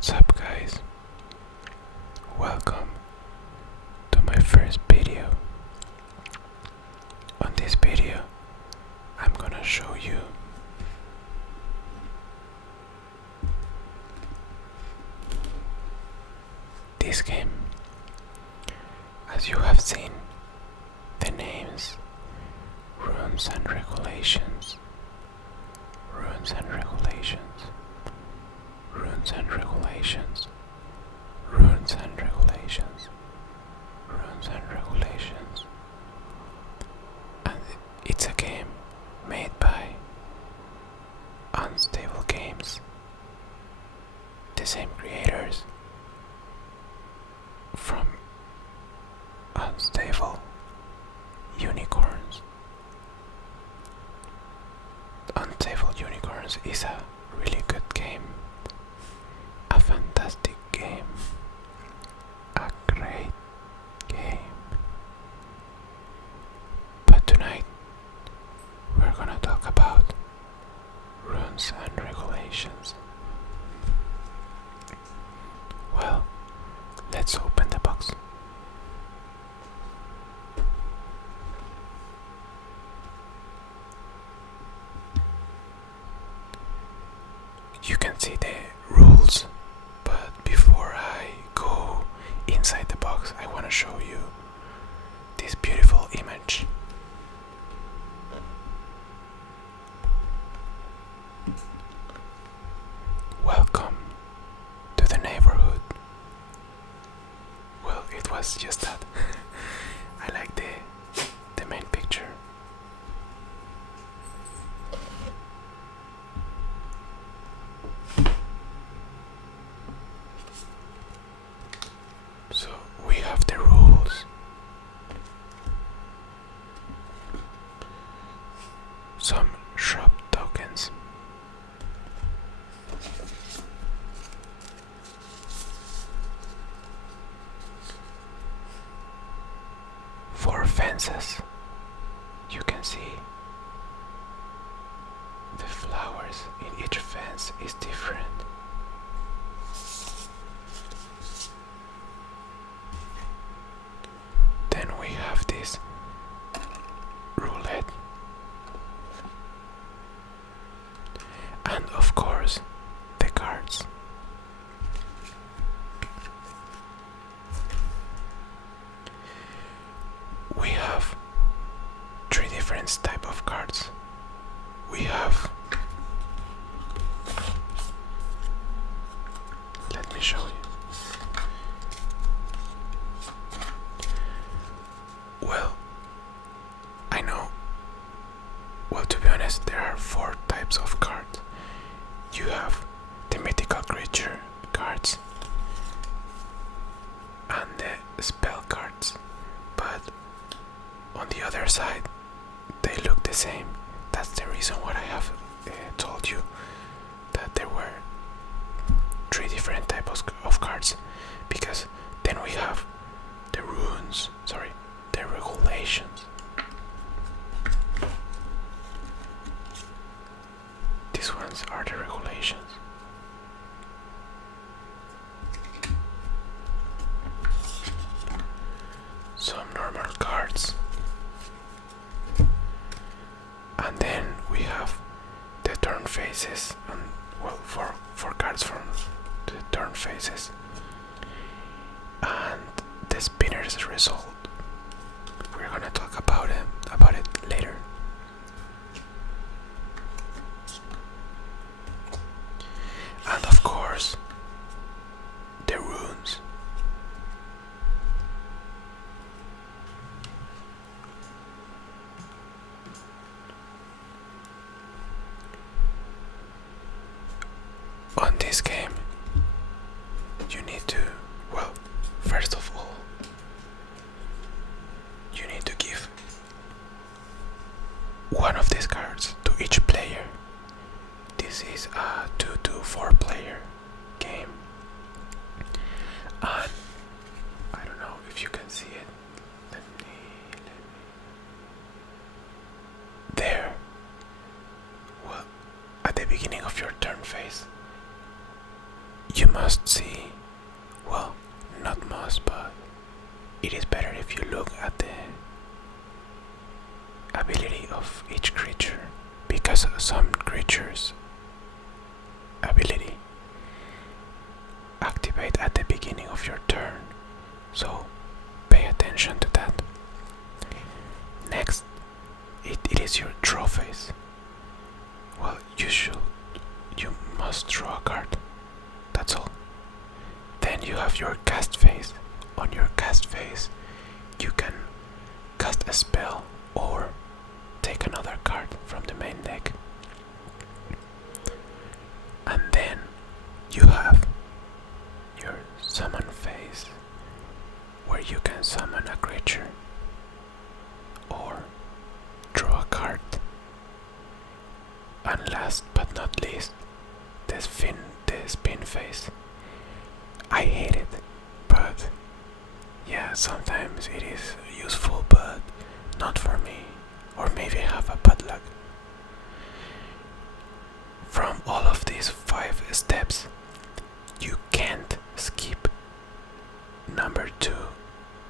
What's up, guys? Welcome to my first video. On this video, I'm gonna show you this game. As you have seen, the names, rules and regulations, rules and regulations, rules and regulations, rules and regulations, rules and regulations. And it's a game made by Unstable Games, the same creators from Unstable Unicorns. Unstable Unicorns is a really good game, a fantastic game, a great game. But tonight we're gonna talk about rules and regulations. Well, let's open the box. You can see the rules, but before I go inside the box, I want to show you this beautiful image. Welcome to the neighborhood. Well, it was just that. I like the main picture. So we have the rules. Some shop tokens. For fences, you can see the flowers in each fence is different. Then we have this roulette, and of course the cards. We have three different type of cards. We have, let me show you. Well, I know. Well, to be honest, there are four types of cards. You have the mythical creature cards and the spell cards, but on the other side, they look the same. That's the reason why I have told you that there were three different types of cards, because then we have the the regulations. These ones are the regulations. Some normal cards. And then we have the turn phases, and well, for cards from the turn phases, and the spinner's result. We're gonna talk about it later. And of course, the runes. On this game, you need to, well, first of all, you need to give one of these cards to each player. This is a 2-4 player game, and I don't know if you can see it. Let me. There. Well, at the beginning of your turn phase, you must see, well, not must, but it is better if you look at the ability of each creature, because some creatures' ability activate at the beginning of your turn, so pay attention to that. Next, it is your draw phase. Well, you must draw a card, that's all. Then you have your cast phase. On your cast phase, you can cast a spell or take another card from the main deck. And then you have your summon phase, where you can summon a creature or draw a card. And last but not least, the spin phase. I hate it, but yeah, sometimes it is useful, but not for me. Or maybe I have a bad luck. From all of these 5 steps, you can't skip number 2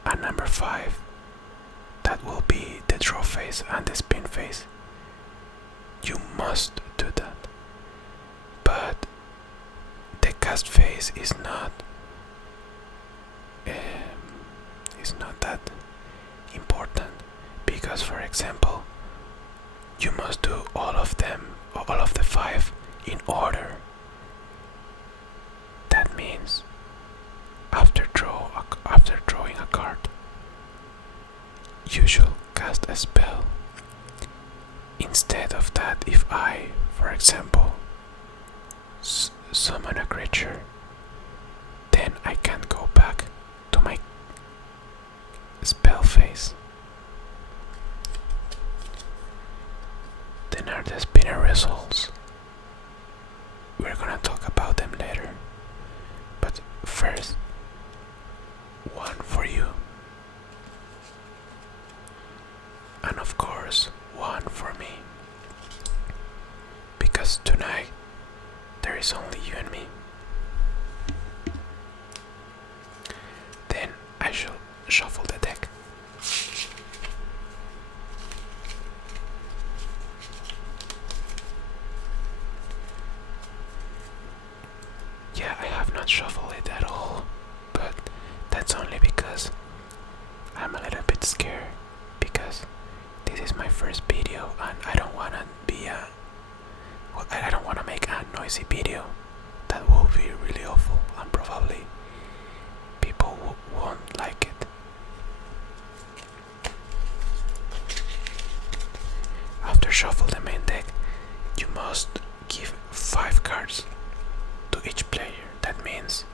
and number 5. That will be the draw phase and the spin phase. You must do that. But the cast phase is not that important, because, for example, you must do all of the 5 in order. That means after drawing a card, you should cast a spell. Instead of that, if I, for example, summon a creature, then I can go back to my spell phase. Then are the spinner results. We're gonna talk about them later. But first, one for you. And of course, one for me. Because tonight, there is only you and me. Then I shall shuffle the deck. Yeah, I have not shuffled it at all, but that's only because I'm a little bit scared, because this is my first video and I don't wanna I don't wanna make a noisy video. That will be really awful and probably people won't like it. After shuffle the main deck, you must give 5 cards to each player. That means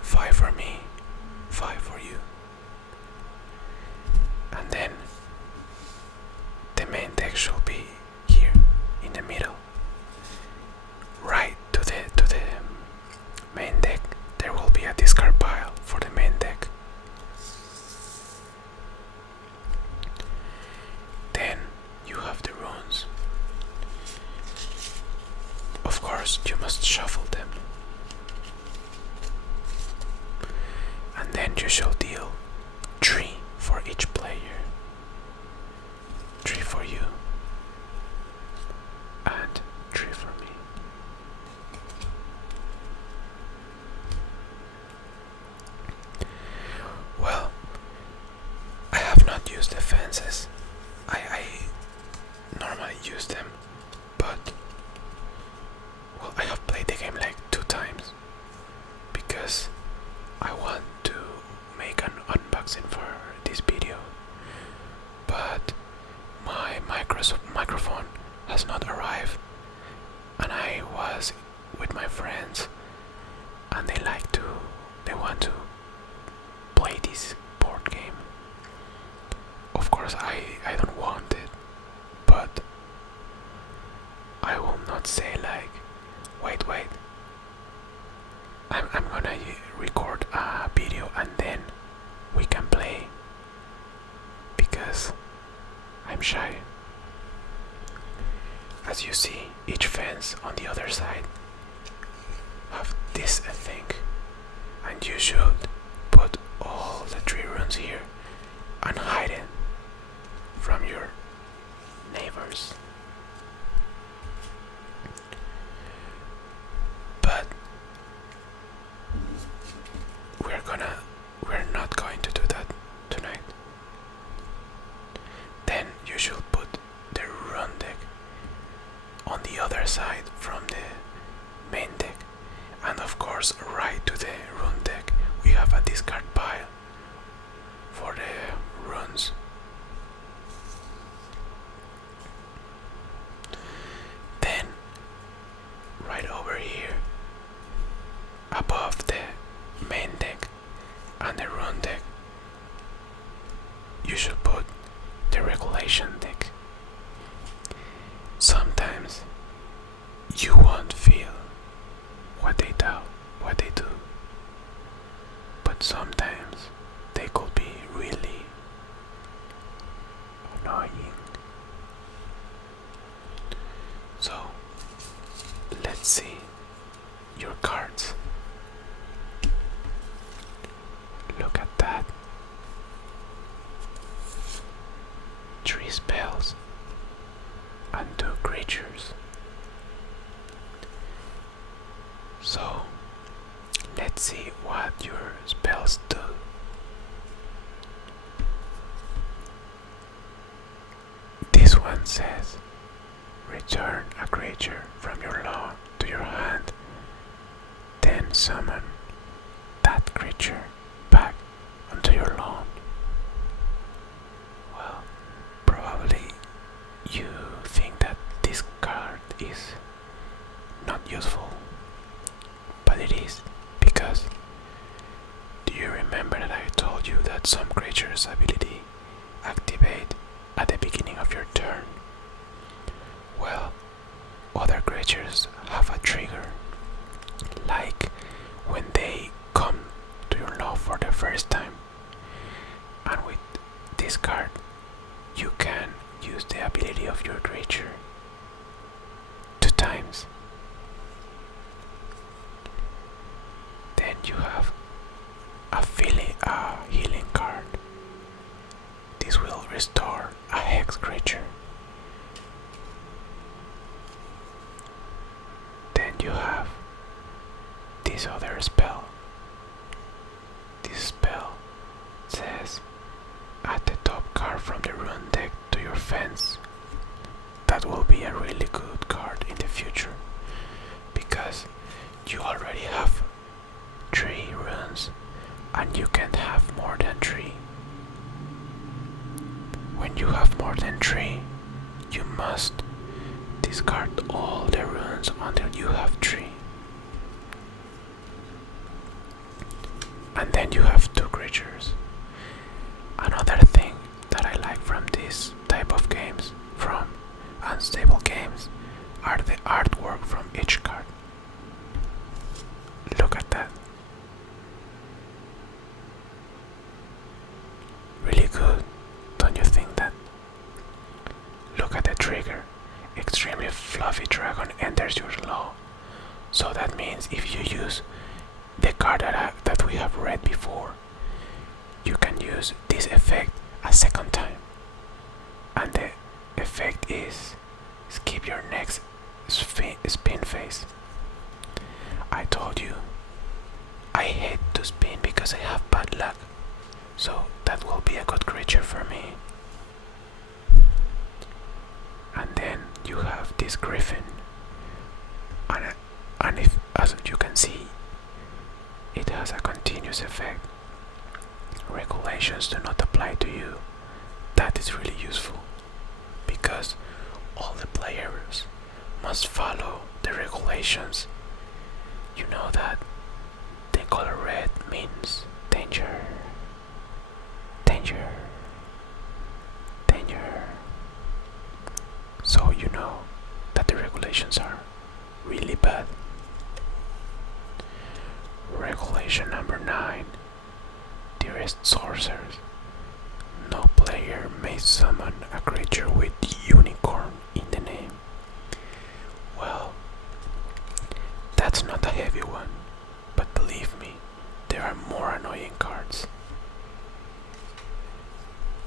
five for me, 5 for you. And then the main deck should be here in the middle. Right to the main deck there will be a discard pile for the main deck. Then you have the runes. Of course, you must shuffle them. And then you shall deal 3 for each player. 3 for you. And 3 for me. Well, I have not used the fences. I normally use them, but well, I have played the game like 2 times because I want to make an unboxing for this video, but my microphone has not arrived, and I was with my friends and they want to play this board game. Of course I don't want it, but I will not say like wait, I'm gonna record a video and then we can play, because shy. As you see, each fence on the other side have this thing, and you should put all the 3 runes here and hide it from your neighbors. But we're not going to do that tonight. Then you should put the rune deck on the other side from the main deck, and of course right to the rune deck we have a discard pile for the runes. Then right over here above the main deck and the rune deck you should put the regulation deck. Sometimes you won't feel what they do, but sometimes they could be really annoying. So let's see your cards. Look at that. 3 spells and 2 creatures. So let's see what your spells do. This one says return a creature from your lawn to your hand, then summon that creature back onto your lawn. Well, probably you think that this card is not useful, but it is, because do you remember that I told you that some creatures' ability activate at the beginning of your turn? Well, other creatures have a trigger, like when they come to your lawn for the first time, and with this card you can use the ability of your creature 2 times. Then you have a healing card. This will restore a hex creature. Then you have this other spell. This spell says add the top card from the rune deck to your fence. That will be a really good card in the future, because you already have 3 runes and you can't have more than 3. When you have more than 3, you must discard all the runes until you have 3. And then you have 2 creatures. Another thing that I like from this type of games, from unstable games, are the artwork from each card. Look at that. Really good, don't you think that? Look at the trigger. Extremely fluffy dragon enters your law. So that means if you use the card that we have read before, you can use this effect a second time. And the effect is skip your next spin phase. I told you I hate to spin because I have bad luck, so that will be a good creature for me. And then you have this griffin, and if, as you can see, it has a continuous effect. Regulations do not apply to you. That is really useful, because all the players must follow the regulations. You know that the color red means danger, danger, danger. So you know that the regulations are really bad. Regulation number 9. Dearest sorcerers, no player may summon a creature with unicorn in the name. Well, that's not a heavy one, but believe me, there are more annoying cards.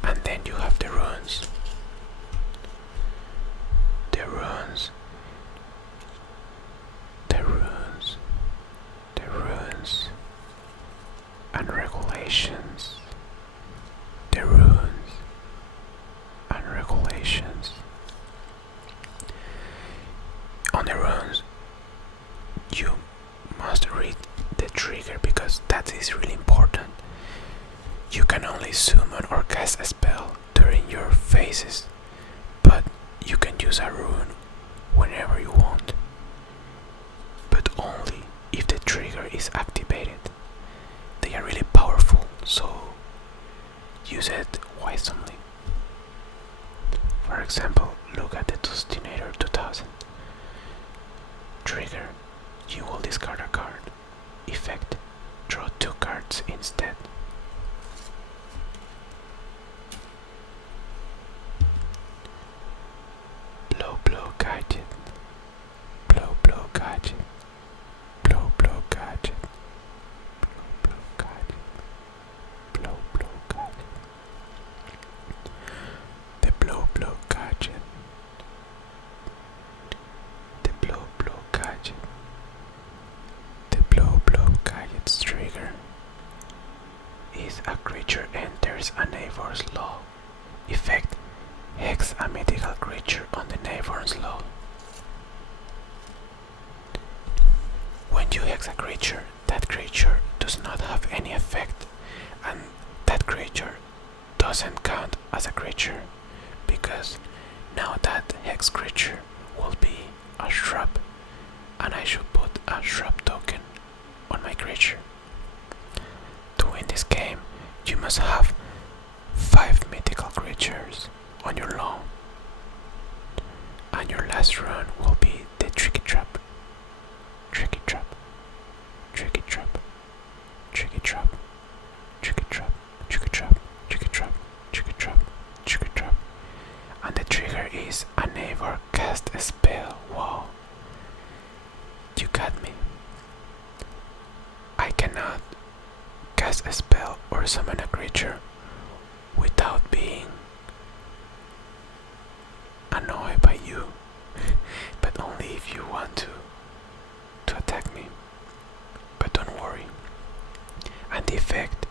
And then you have the runes. The runes. The runes. The runes. And regulations. The runes. And regulations. On the runes, you must read the trigger because that is really important. You can only summon or cast a spell during your phases, but you can use a rune whenever you want, but only if the trigger is activated. They are really powerful, so use it wisely. For example, look at the Destinator 2000. Trigger, you will discard a card. Effect, draw 2 cards instead. Blow gadget. Blow gadget. Blow gadget. Blow gadget. Blow gadget. The blow gadget. The blow gadget. The blow gadget's trigger is a creature enters a neighbor's law. Effect, hex a mythical creature on the neighbor's law. When you hex a creature, that creature does not have any effect, and that creature doesn't count as a creature, because now that hex creature will be a shrub, and I should put a shrub token on my creature. To win this game, you must have 5 mythical creatures on your lawn, and your last run will be the Tricky Trap. Tricky Trap. Tricky Trap. Tricky Trap. Tricky Trap. Tricky Trap. Tricky Trap. Tricky Trap. Tricky Trap. And the trigger is a neighbor cast a spell. Wow. You got me. I cannot cast a spell or summon a creature without being annoyed by you, but only if you want to attack me. But don't worry. And the effect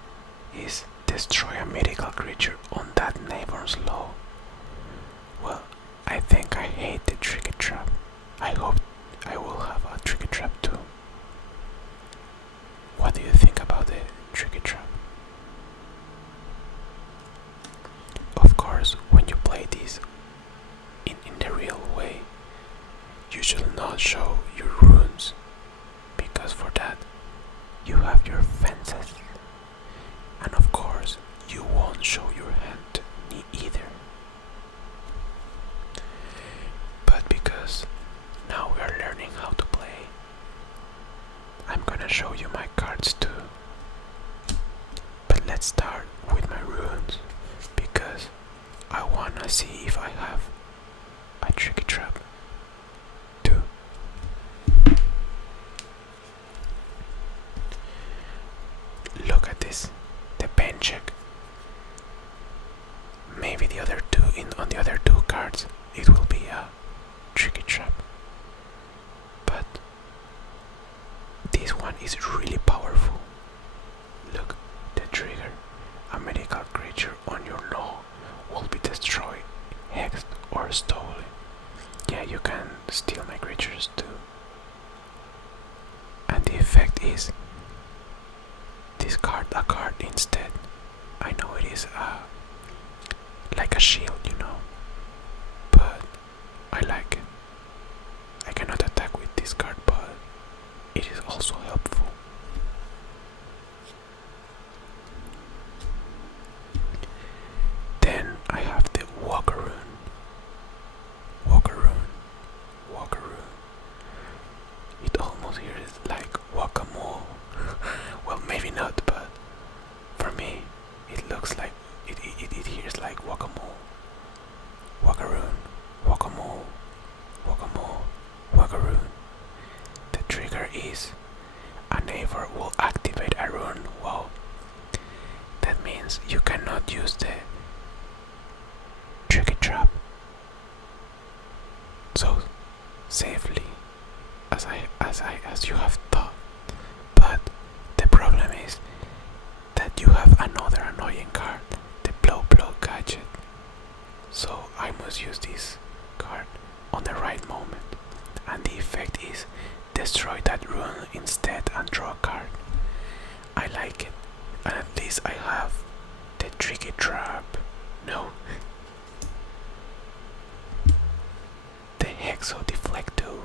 is destroy a mythical creature on that neighbor's law. Well, I think I hate the Tricky Trap. I hope I will have a Tricky Trap too. What do you think about the Tricky Trap? Of course, when you play this in the real way, you should not show your runes, because for that you have your fences, and of course you won't show your hand either. But because now we are learning how to play, I'm gonna show you my cards too. But let's start with my runes, because I wanna see if I have a Tricky Trap too. Look at this, the pen check. Maybe the other two on the other 2 cards it will be a Tricky Trap, but this one is really powerful. Look, the trigger, a mythical creature on your law will be destroyed, hexed or stolen. Yeah, you can steal my creatures too. And the effect is discard a card instead. I know it is like a shield, you know, but I like it. I cannot attack with this card, but it is also helpful. Then I have the Walker Rune. Walker Rune. Walker Rune. It almost here is like guacamole. Well, maybe not, but for me it looks like it hears like guacamole. not use the tricky trap so safely as you have thought. But the problem is that you have another annoying card, the blow gadget. So I must use this card on the right moment, and the effect is destroy that rune instead and draw a card. I like it, and at least I have the tricky trap. No. The Hexo Deflecto.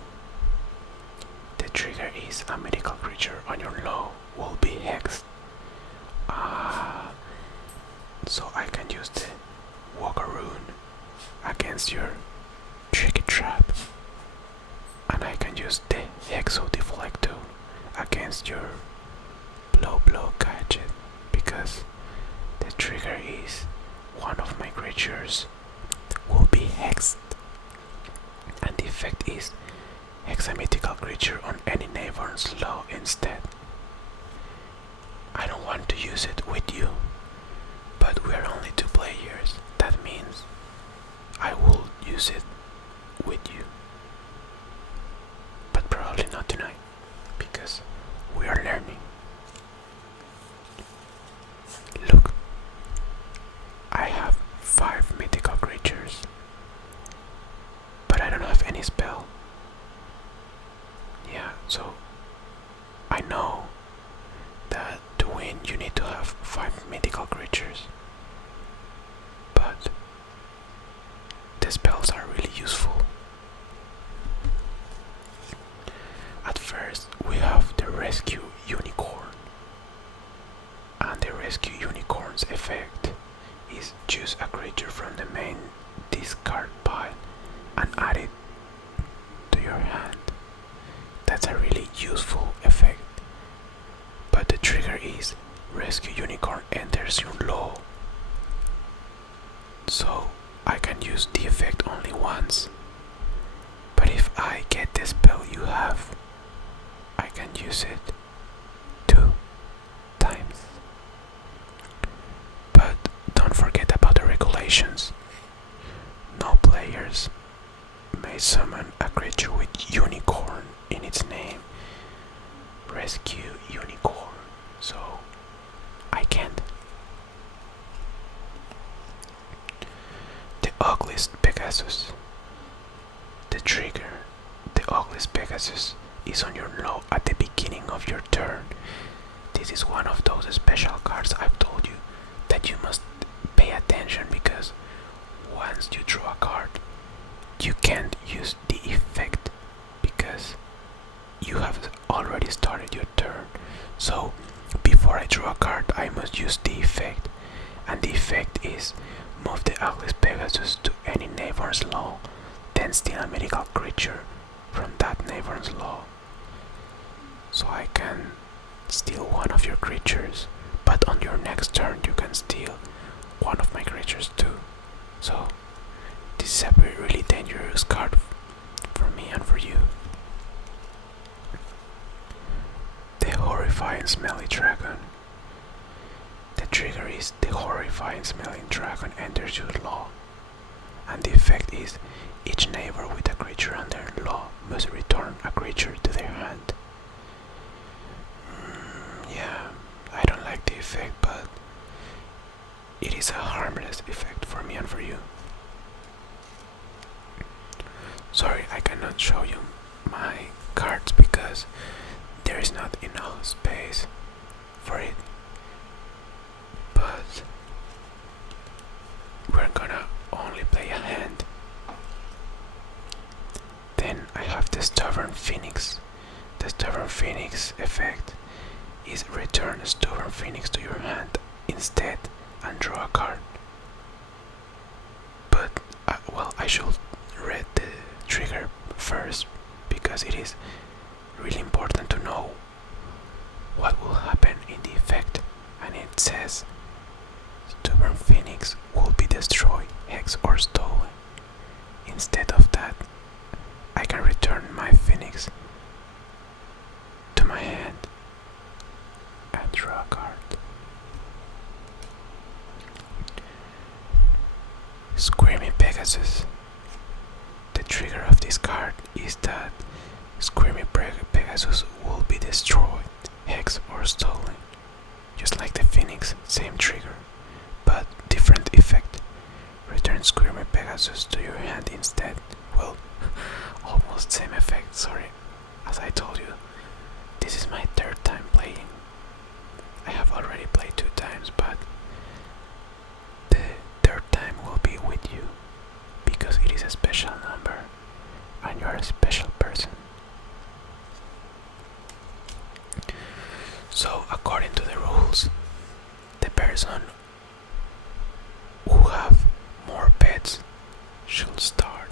The trigger is a medical creature on your low will be hexed. So I can use the Walker rune against your tricky trap, and I can use the Hexo Deflecto against your blow gadget, because the trigger is one of my creatures will be hexed, and the effect is hex a mythical creature on any neighbor's law instead. I don't want to use it with you, but we are only 2 players. That means I will use it with you, but probably not tonight, because we are learning. Look, I have 5 mythical creatures, but I don't have any spell. Yeah, so I know that to win you need to have 5 mythical creatures, but the spells are really useful. At first we have the Rescue Unicorn, and the Rescue Unicorn's effect is choose a creature from the main discard pile and add it to your hand. That's a really useful effect, but the trigger is Rescue Unicorn enters your law, so I can use the effect only once. But if I get the spell you have, I can use it 2 times. But don't forget about the regulations. No players may summon a creature with unicorn in its name. Rescue Unicorn, so I can't. The Ugliest Pegasus. The trigger, the Ugliest Pegasus, is on your law at the beginning of your turn. This is one of those special cards I've told you that you must pay attention, because once you draw a card, you can't use the effect because you have already started your turn. So before I draw a card, I must use the effect, and the effect is move the Ugliest Pegasus to any neighbor's law, then steal a medical creature from that neighbor's law. So I can steal one of your creatures, but on your next turn you can steal one of my creatures too. So this is a really dangerous card for me and for you. The Horrifying Smelly Dragon. The trigger is the Horrifying Smelling Dragon enters your law, and the effect is each neighbor with a creature under law must return a creature to their hand. Yeah, I don't like the effect, but it is a harmless effect for me and for you. Sorry, I cannot show you my cards because there is not enough space for it, but we're gonna only play a hand. Then I have the Stubborn Phoenix. The Stubborn Phoenix effect is return a Stubborn Phoenix to your hand instead and draw a card. But I should read the trigger first, because it is really important to know what will happen in the effect. And it says Stubborn Phoenix will be destroyed, hexed or stolen. Instead of that, I can return my Phoenix to my hand and draw a card. Screaming Pegasus. The trigger of this card is that Screaming Pegasus will be destroyed, hexed, or stolen. Just like the Phoenix, same trigger, but different effect. Return Screaming Pegasus to your hand instead. Well, almost same effect, sorry. As I told you, this is my third time playing. I have already played 2 times, but the third time will be with you because it is a special number and you are a special person. So according to the rules, the person who have more pets should start.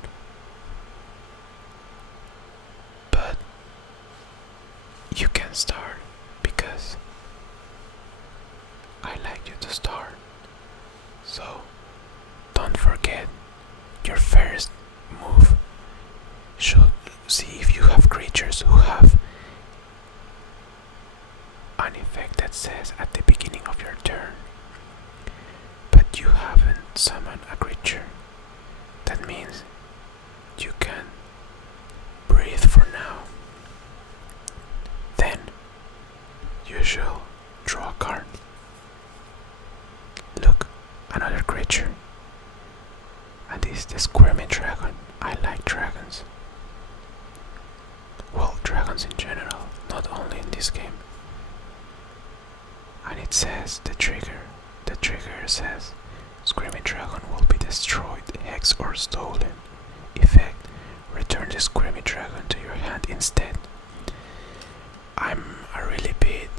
But you can start because I like you to start. So don't forget, your first move should see if you have creatures who have an effect that says at the beginning of your turn, but you haven't summoned a creature. That means you can breathe for now. Then you should draw a card. Look, another creature. And this is the Squirming Dragon. I like dragons. Well, dragons in general, not only in this game. And it says the trigger says Screaming Dragon will be destroyed, hexed, or stolen. Effect: return the Screaming Dragon to your hand instead. I'm a really bit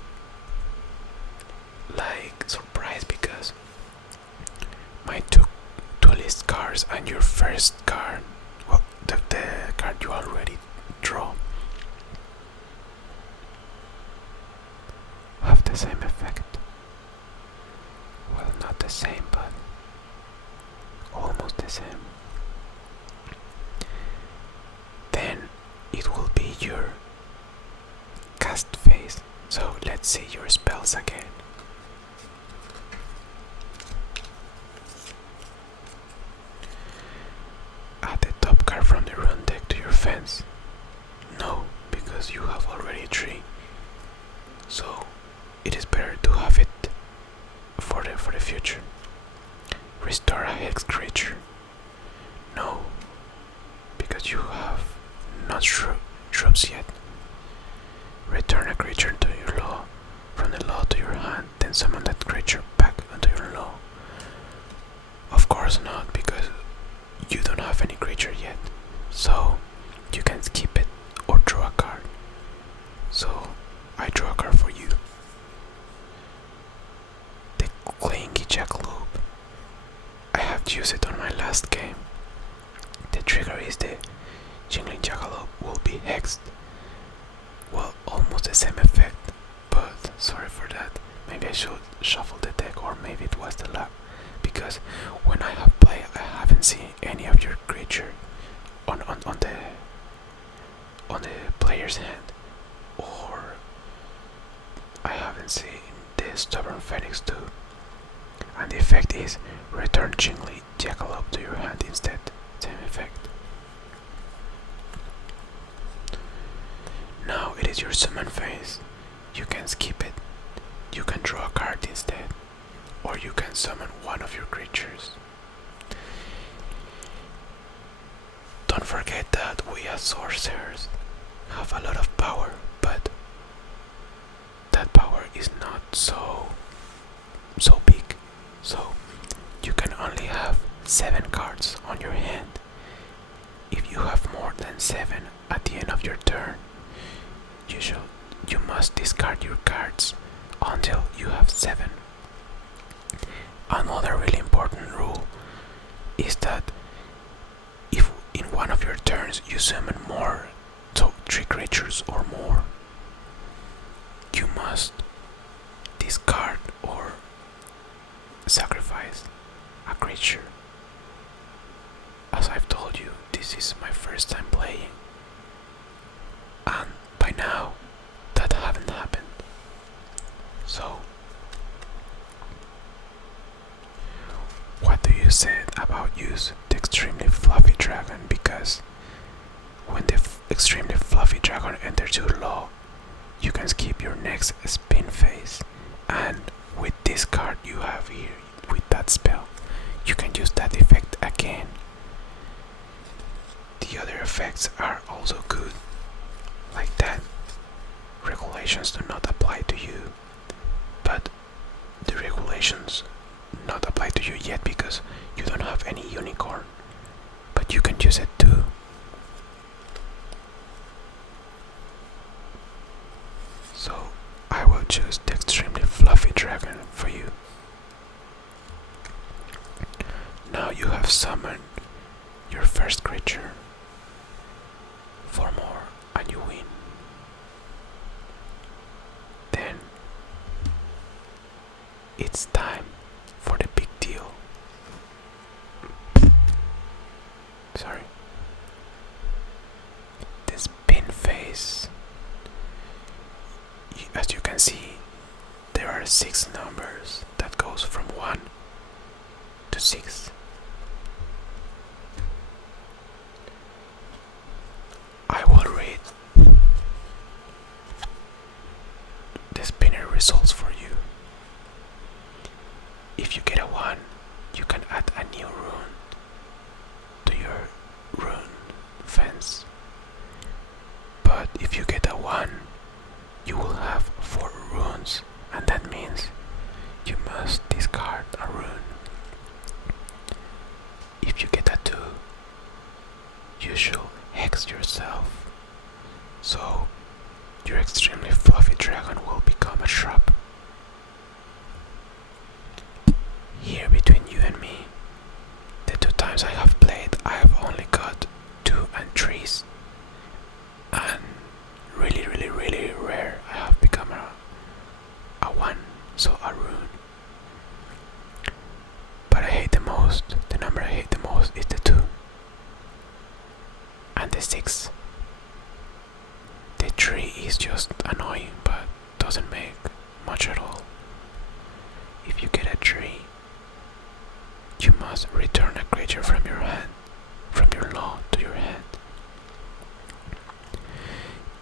surprised because my two list cards and your first card, well, the card you already draw, have the same effect. Well, not the same, but almost the same. Then it will be your cast phase. So let's see your spells again. Add the top card from the rune deck to your fence. No, because you have already 3. So it is better to have it for the future. Restore a hex creature. No, because you have not shrubs yet. Return a creature to your law from the law to your hand, then summon that creature back onto your law. Of course not, because you don't have any creature yet, so you can skip it or draw a card. So I draw a card for you. The Clingy Jackalope. I have used it on my last game. The trigger is the Jingling Jackalope will be hexed. Well, almost the same effect, but sorry for that. Maybe I should shuffle the deck, or maybe it was the luck, because when I have played, I haven't seen any of your creature on the player's hand, or I haven't seen the Stubborn Phoenix too. And the effect is return Jingly Jackalope to your hand instead. Same effect. Now it is your summon phase. You can skip it. You can draw a card instead, or you can summon one of your creatures. Don't forget that we as sorcerers have a lot of power, but that power is not so big. So you can only have 7 cards on your hand. If you have more than 7 at the end of your turn, you must discard your cards until you have 7. Another really important rule is that if in one of your turns you summon more, so 3 creatures or more, you must discard or sacrifice a creature. As I've told you, this is my first time playing, and by now that haven't happened. So what do you said about use the extremely fluffy dragon, because when the extremely fluffy dragon enters your law, you can skip your next spin phase, and with this card you have here, with that spell, you can use that effect again. The other effects are also good, like that. Regulations do not apply to you, but the regulations not apply to you yet because you don't have any unicorn, but you can use it too. So I will choose the extremely fluffy dragon for you. Now you have summoned your first creature. 4 more and you win. Then it's time for the big deal. Sorry. The spin phase. As you can see, there are 6 numbers that goes from 1 to 6. I will read the spinner results for you. If you get a 1, you can add a new rune to your rune fence. But if you get a 1, you will have 4 runes, and that means you must discard a rune. If you get a 2, you should hex yourself, so your extremely fluffy dragon will become a shrub. Here between you and me, the 2 times I have played, I have only got 2 and 3s, and really rare I have become a 1, so a rune. But I hate the most, the number I hate the most is the 2 and the 6. The 3 is just annoying, but doesn't make much at all. If you get a 3, you must return a creature from your hand, from your law to your hand.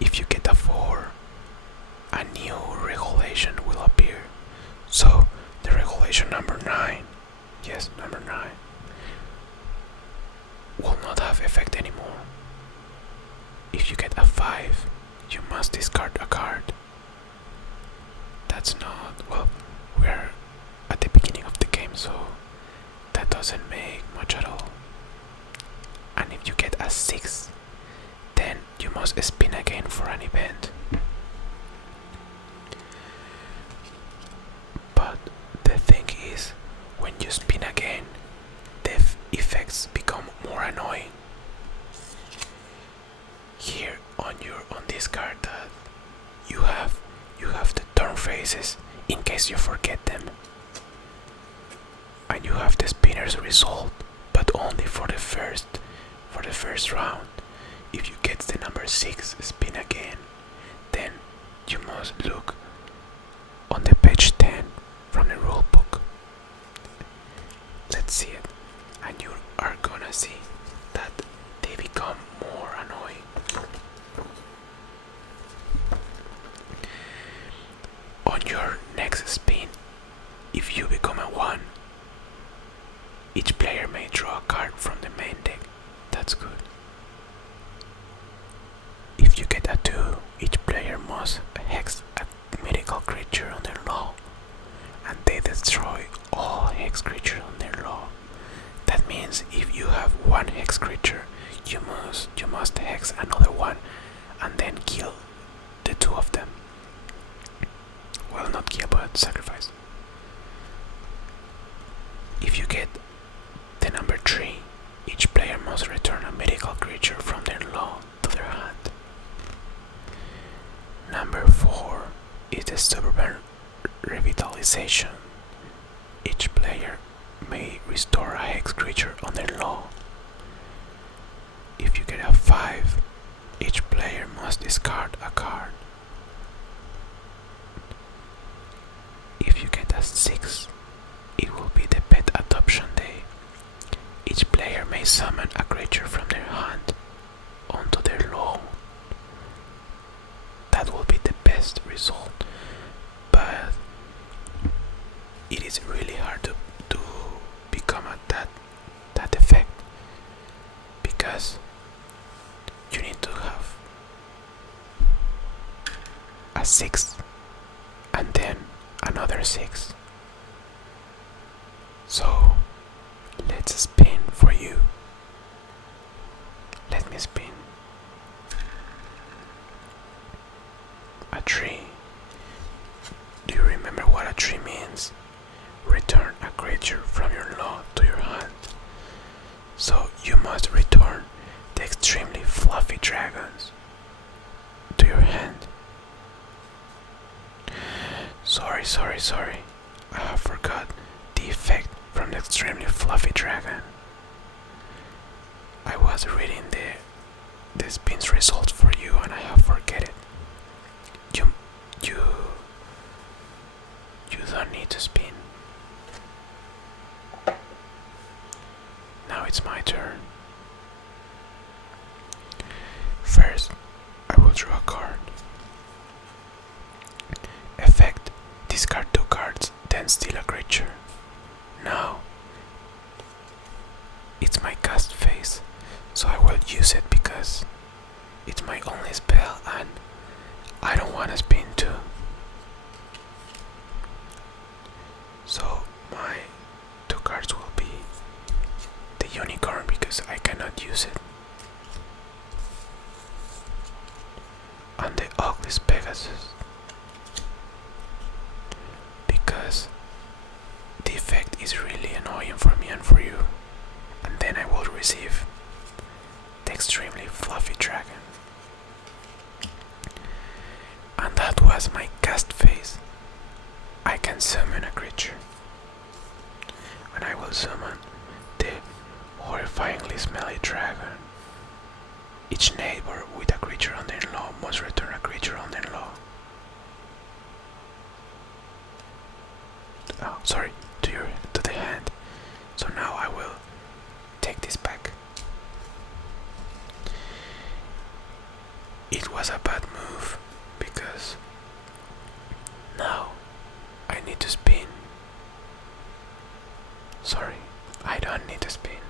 If you get a 4, a new regulation will appear. So the regulation number 9, yes, number 9, will not have effect anymore. If you get a 5, you must discard a card. That's not, well, we're at the beginning of the game, so that doesn't make much at all. And if you get a 6, then you must spin again for an event. But the thing is, when you spin again, the effects become more annoying. Here on this card that you have the turn phases in case you forget them, and you have the spinner's result, but only for the first round. If you get the number 6 spin again, then you must look on the page 10 from the rule book. Let's see it, and you are gonna see that they become more annoying. On your next spin, if you become a 1, each player may draw a card from the main deck. That's good. If you get a 2, each player must hex a mythical creature on their law, and they destroy all hex creatures on their law. That means if you have 1 hex creature, you must hex another 1 and then kill the 2 of them. Well, not kill, but sacrifice. If you get the number 3, each player must return a mythical creature from their law to their hand. Number 4 is the Suburban Revitalization. Each player may restore a hex creature on their law. If you get a 5, each player must discard a card. If you get a 6, it will be the pet adoption day. may summon a creature from their hand onto their lawn. That will be the best result, but it is really hard to become at that effect, because you need to have a 6 and then another 6. So let's spin for you. Let me spin. A tree. Do you remember what a tree means? Return a creature from your lawn to your hand. So you must return the extremely fluffy dragons to your hand. Sorry. I have forgot the effect from the extremely fluffy dragon. I was reading the spin's results for you and I have forget it. You don't need to spin. Now it's my turn. First, I will draw a card. Effect: discard 2 cards, then steal a creature. Now, it's my cast phase, so I will use it because it's my only spell and I don't want to spin too. So my 2 cards will be the unicorn because I cannot use it, and the ugliest Pegasus because the effect is really annoying for me and for you. And then I will receive the extremely fluffy dragon. And that was my cast phase. I can summon a creature. And I will summon the horrifyingly smelly dragon. Each neighbor with a creature on their lawn must return a creature on their lawn. To the hand. So now I will take this back. It was a bad move because now I need to spin. Sorry, I don't need to spin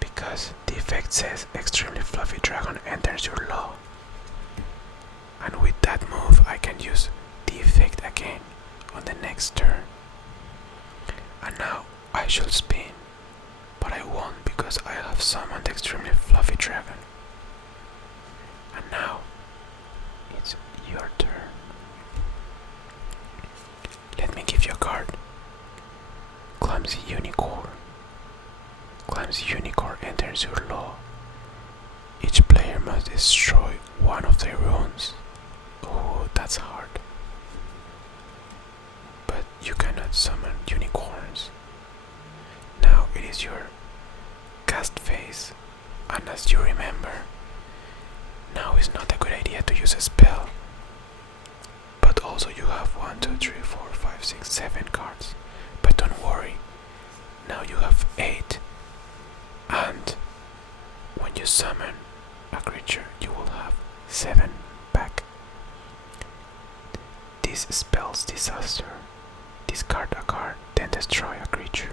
because the effect says extremely fluffy dragon enters your law, and with that move I can use the effect again on the next turn. And now I should spin, but I won't because I have summoned the extremely fluffy dragon. And now it's your turn. Let me give you a card. Clumsy Unicorn. Clumsy Unicorn enters your law. Each player must destroy one of their runes. Oh, that's hard. But you cannot summon unicorns. Now it is your cast phase, and as you remember, now is not a good idea to use a spell. But also you have 1, 2, 3, 4, 5, 6, 7 cards. But don't worry, now you have 8, and when you summon a creature you will have 7 back. This spells disaster. Discard a card, then destroy a creature.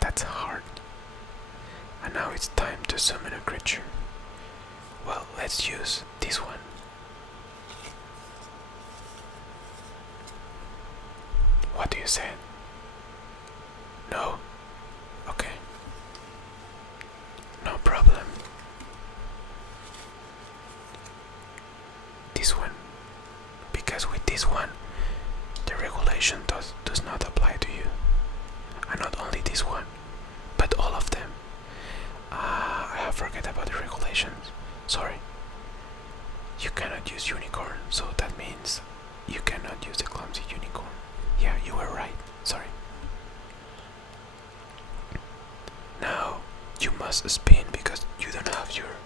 That's hard. And now it's time to summon a creature. Well, let's use this one. What do you say? No? Okay. No problem. This one. Because with this one, the regulation does not apply to you. And not only this one, but all of them. I have forget about the regulations. Sorry. You cannot use unicorn, so that means you cannot use the clumsy unicorn. Yeah, you were right. Sorry. Now you must spin because you don't have your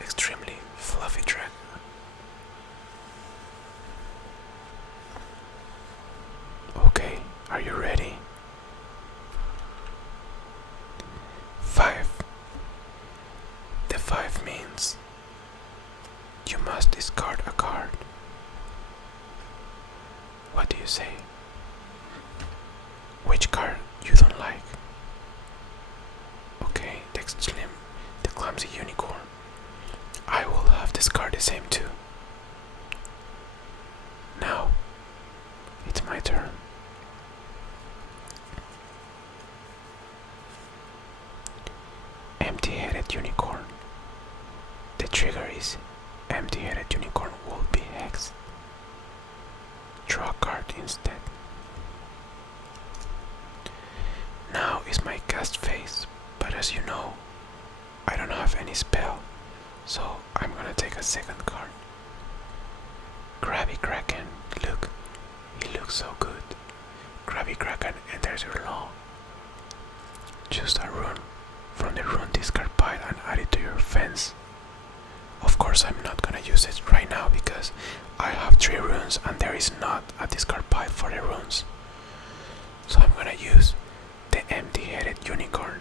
extremely fluffy dragon. Okay, Are you ready? 5. The 5 means you must discard a card. What do you say? Which card you don't like? Okay, the clumsy unicorn. I will have this card the same too. Now, it's my turn. Empty-headed unicorn. The trigger is empty-headed unicorn will be hexed. Draw a card instead. Now is my cast phase, but as you know, I don't have any spell, so I'm gonna take a second card. Krabby Kraken, look, he looks so good. Krabby Kraken enters your lawn. Choose a rune from the rune discard pile and add it to your fence. Of course I'm not gonna use it right now because I have 3 runes and there is not a discard pile for the runes. So I'm gonna use the empty-headed unicorn.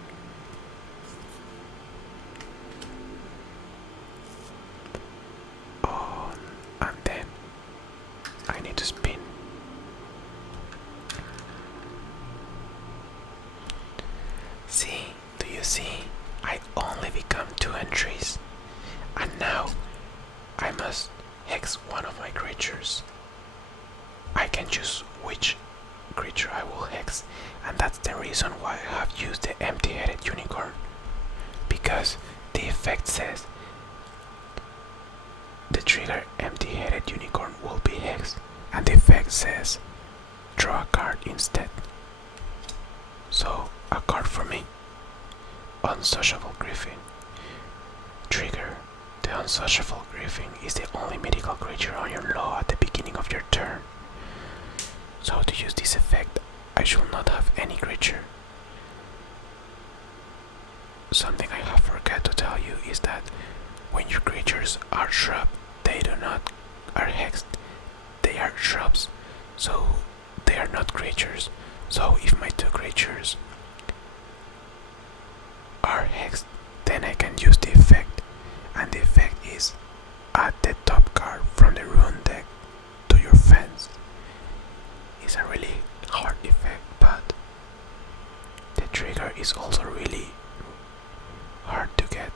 Oh, and then I need to spin. See, do you see? I only become 2 entries. And now I must hex one of my creatures. I can choose which creature I will hex, and that's the reason why I have used the empty-headed unicorn, because the effect says the trigger empty-headed unicorn will be hexed, and the effect says draw a card instead. So a card for me. Unsociable Griffin. Trigger. The Unsociable Griffin is the only mythical creature on your law at the beginning of your turn. So to use this effect, I should not have any creature. Something I have forgot to tell you is that when your creatures are shrub, they are hexed. They are shrubs, so they are not creatures. So if my 2 creatures are hexed, then I can use the effect, and the effect is add the top card from the rune deck to your fence. It's a really hard effect, but the trigger is also really hard to get.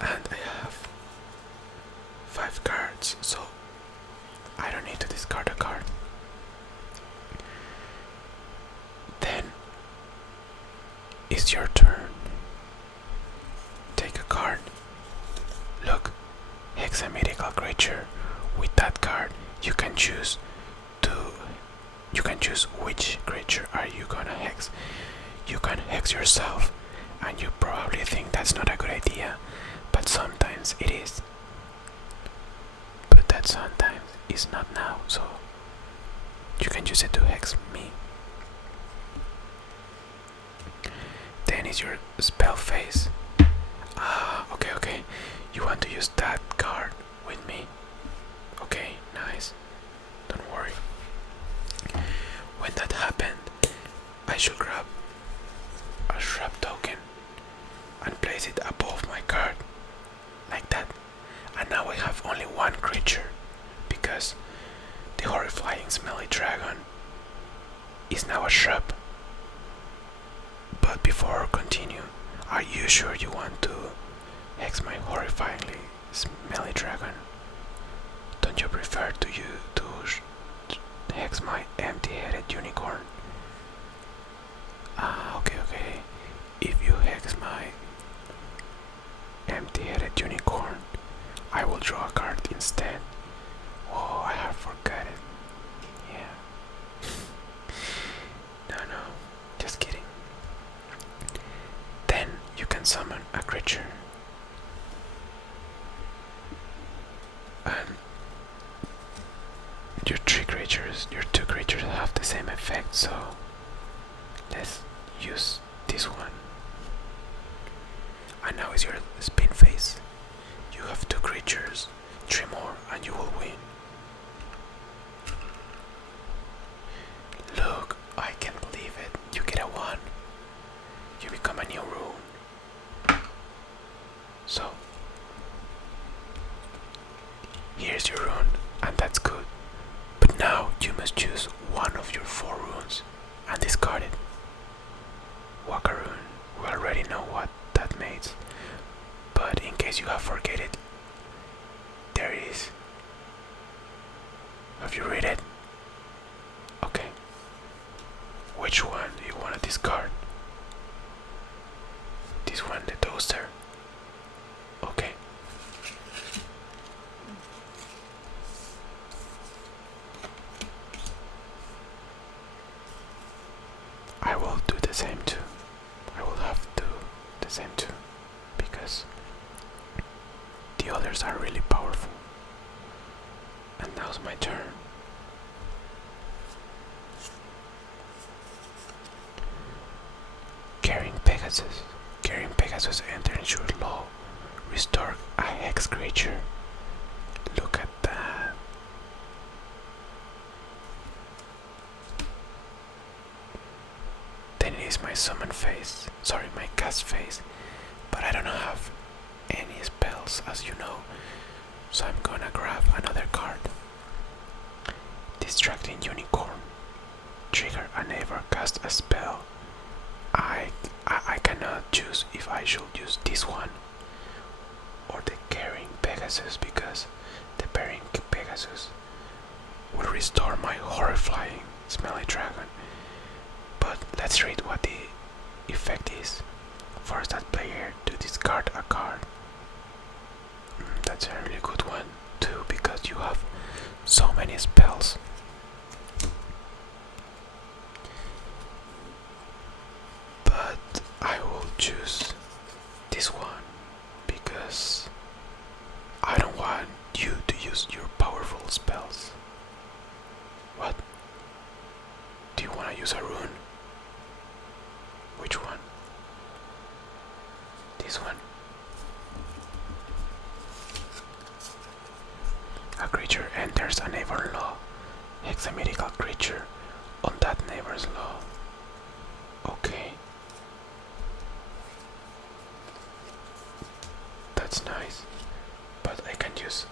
And I have 5 cards, so I don't need to discard a card. Then it's your turn. Take a card. Look, hex a mythical creature. With that card, you can choose which creature are you gonna hex. You can hex yourself, and you probably think that's not a good idea, but sometimes it is. But that sometimes is not now, so you can use it to hex me. Then is your spell phase. Okay. You want to use that card with me? Okay, nice. Don't worry. When that happened, I should grab a shrub token and place it above my card, like that. And now I have only 1 creature, because the horrifying smelly dragon is now a shrub. But before I continue, are you sure you want to hex my horrifyingly smelly dragon? Don't you prefer to hex my empty-headed unicorn? Okay. If you hex my empty-headed unicorn, I will draw a card instead. Oh, I have forgotten. Yeah. No, just kidding. Then you can summon a creature. And your 2 creatures have the same effect, so let's use this one. And now is your spin phase. You have 2 creatures, 3 more, and you will win. Here's your rune, and that's good. But now you must choose one of your 4 runes and discard it. Waka rune, we already know what that means, but in case you have forget it, there it is. Have you read it? Okay. Which one do you want to discard? This one, the toaster. Okay. I will do the same too. I will have to do the same too, because the others are really powerful. And now's my turn. Carrying Pegasus. Carrying Pegasus enters your law. Restore a hex creature. Look at that. Then it is my summon phase. Sorry, my cast phase. But I don't have any spells, as you know. So I'm gonna grab another card. Distracting Unicorn. Trigger a neighbor cast a spell. I cannot choose if I should use this one or the Carrying Pegasus, because the Carrying Pegasus will restore my horrifying smelly dragon. But let's read what the effect is. Force that player to discard a card. That's a really good one too, because you have so many spells. But I will choose this one because I don't want you to use your powerful spells. What? Do you want to use a rune? Which one? This one? A creature enters a neighbor law. Hex a mythical creature on that neighbor's law. Okay. That's nice. But I can use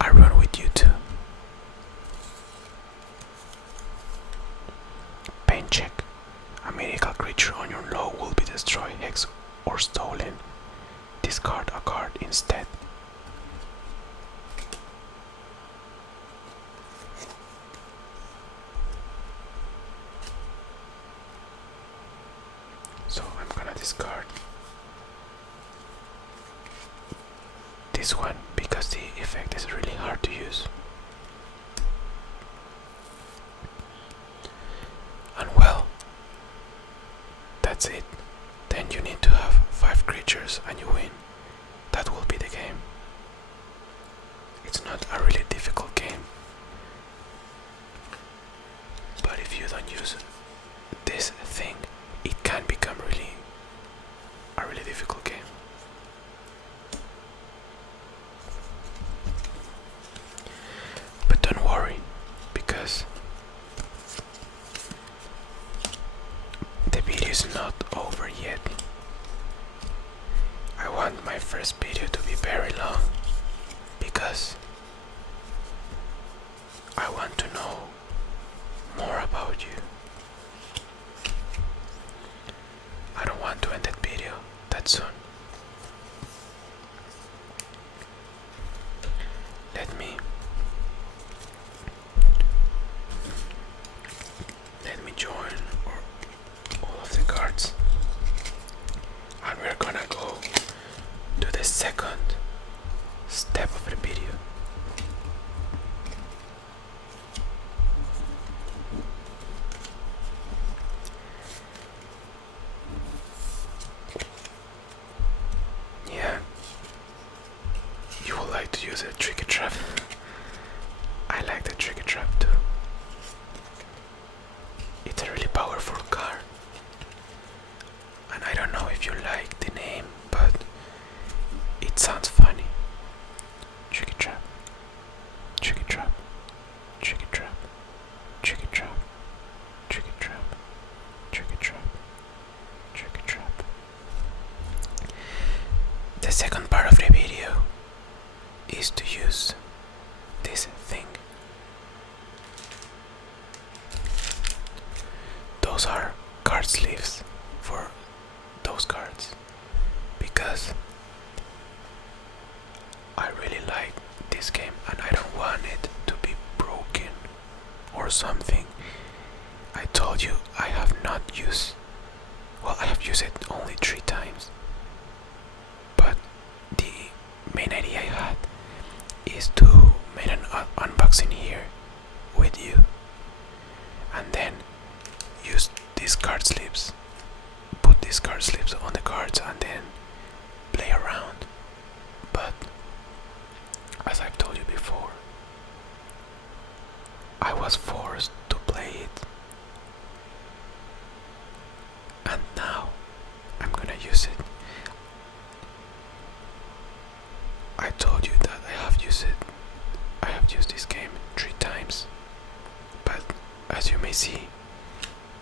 a rune with you too. Pain check. A mythical creature on your law will be destroyed, hexed, or stolen. Discard a card instead. So I'm gonna discard this one because the effect is really hard to use. And well, that's it. Then you need to have 5 creatures and you win. That will be the game. It's not a really difficult game, but if you don't use this thing, it can become a really difficult game. But don't worry, because the video is not over yet. I want my first video to be very long, because I want to know more about you. I don't want to end that video that soon. use this thing. Those are card sleeves for those cards, because I really like this game and I don't want it to be broken or something. I told you I have used it only 3 times, but the main idea I had is to make an unboxing here with you and then use these card slips, put these card slips on the cards and then play around. But as I've told you before, I was forced to play it, and now I'm gonna use it. I told you that I have used this game 3 times, but as you may see,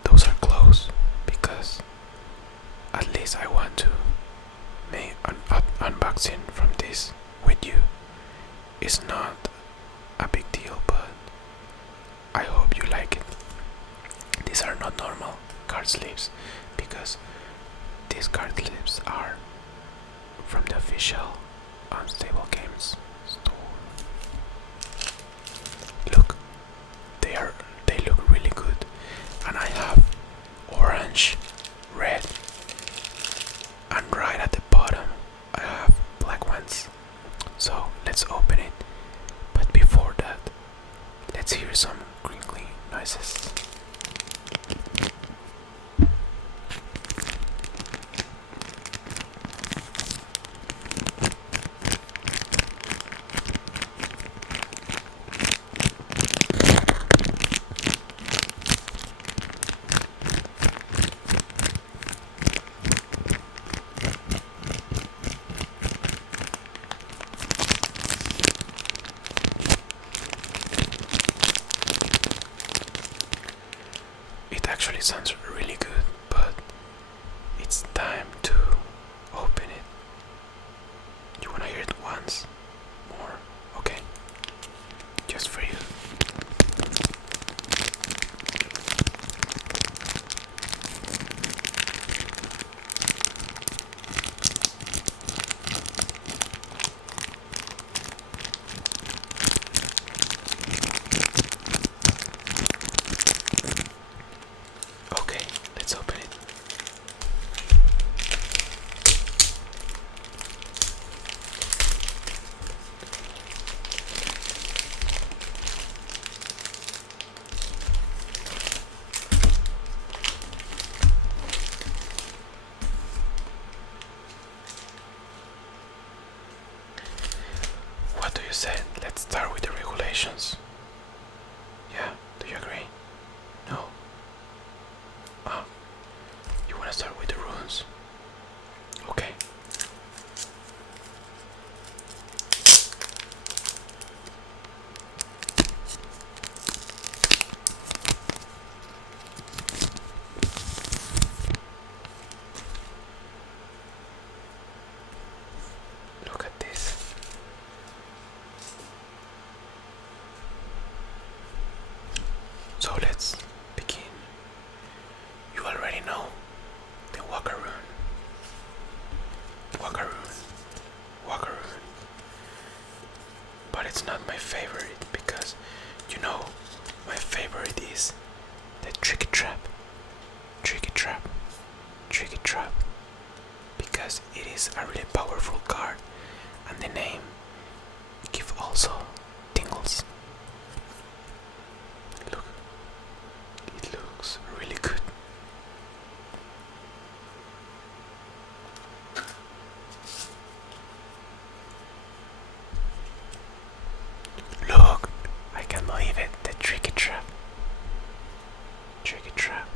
those are closed because at least I want to make an unboxing from this with you. It's not a big deal, but I hope you like it. These are not normal card sleeves because these card sleeves are from the official Unstable Games store. Look, they look really good, and I have orange, red, and right at the bottom I have black ones. So let's open it, but before that, let's hear some crinkly noises. Actually sounds really good, but it's time to open it. You wanna hear it once more? Okay, just for you. Let's open it. What do you say? Let's start with the regulations. Yeah, do you agree? No? You wanna start with the runes? Okay. Look at this. So let's begin. You already know the Wakaroon. But it's not my favorite because, you know, my favorite is the Tricky Trap. Because it is a really powerful card and the name gives also tingles. Look, it looks really good. Look, I can't believe it, the Tricky Trap. Tricky Trap.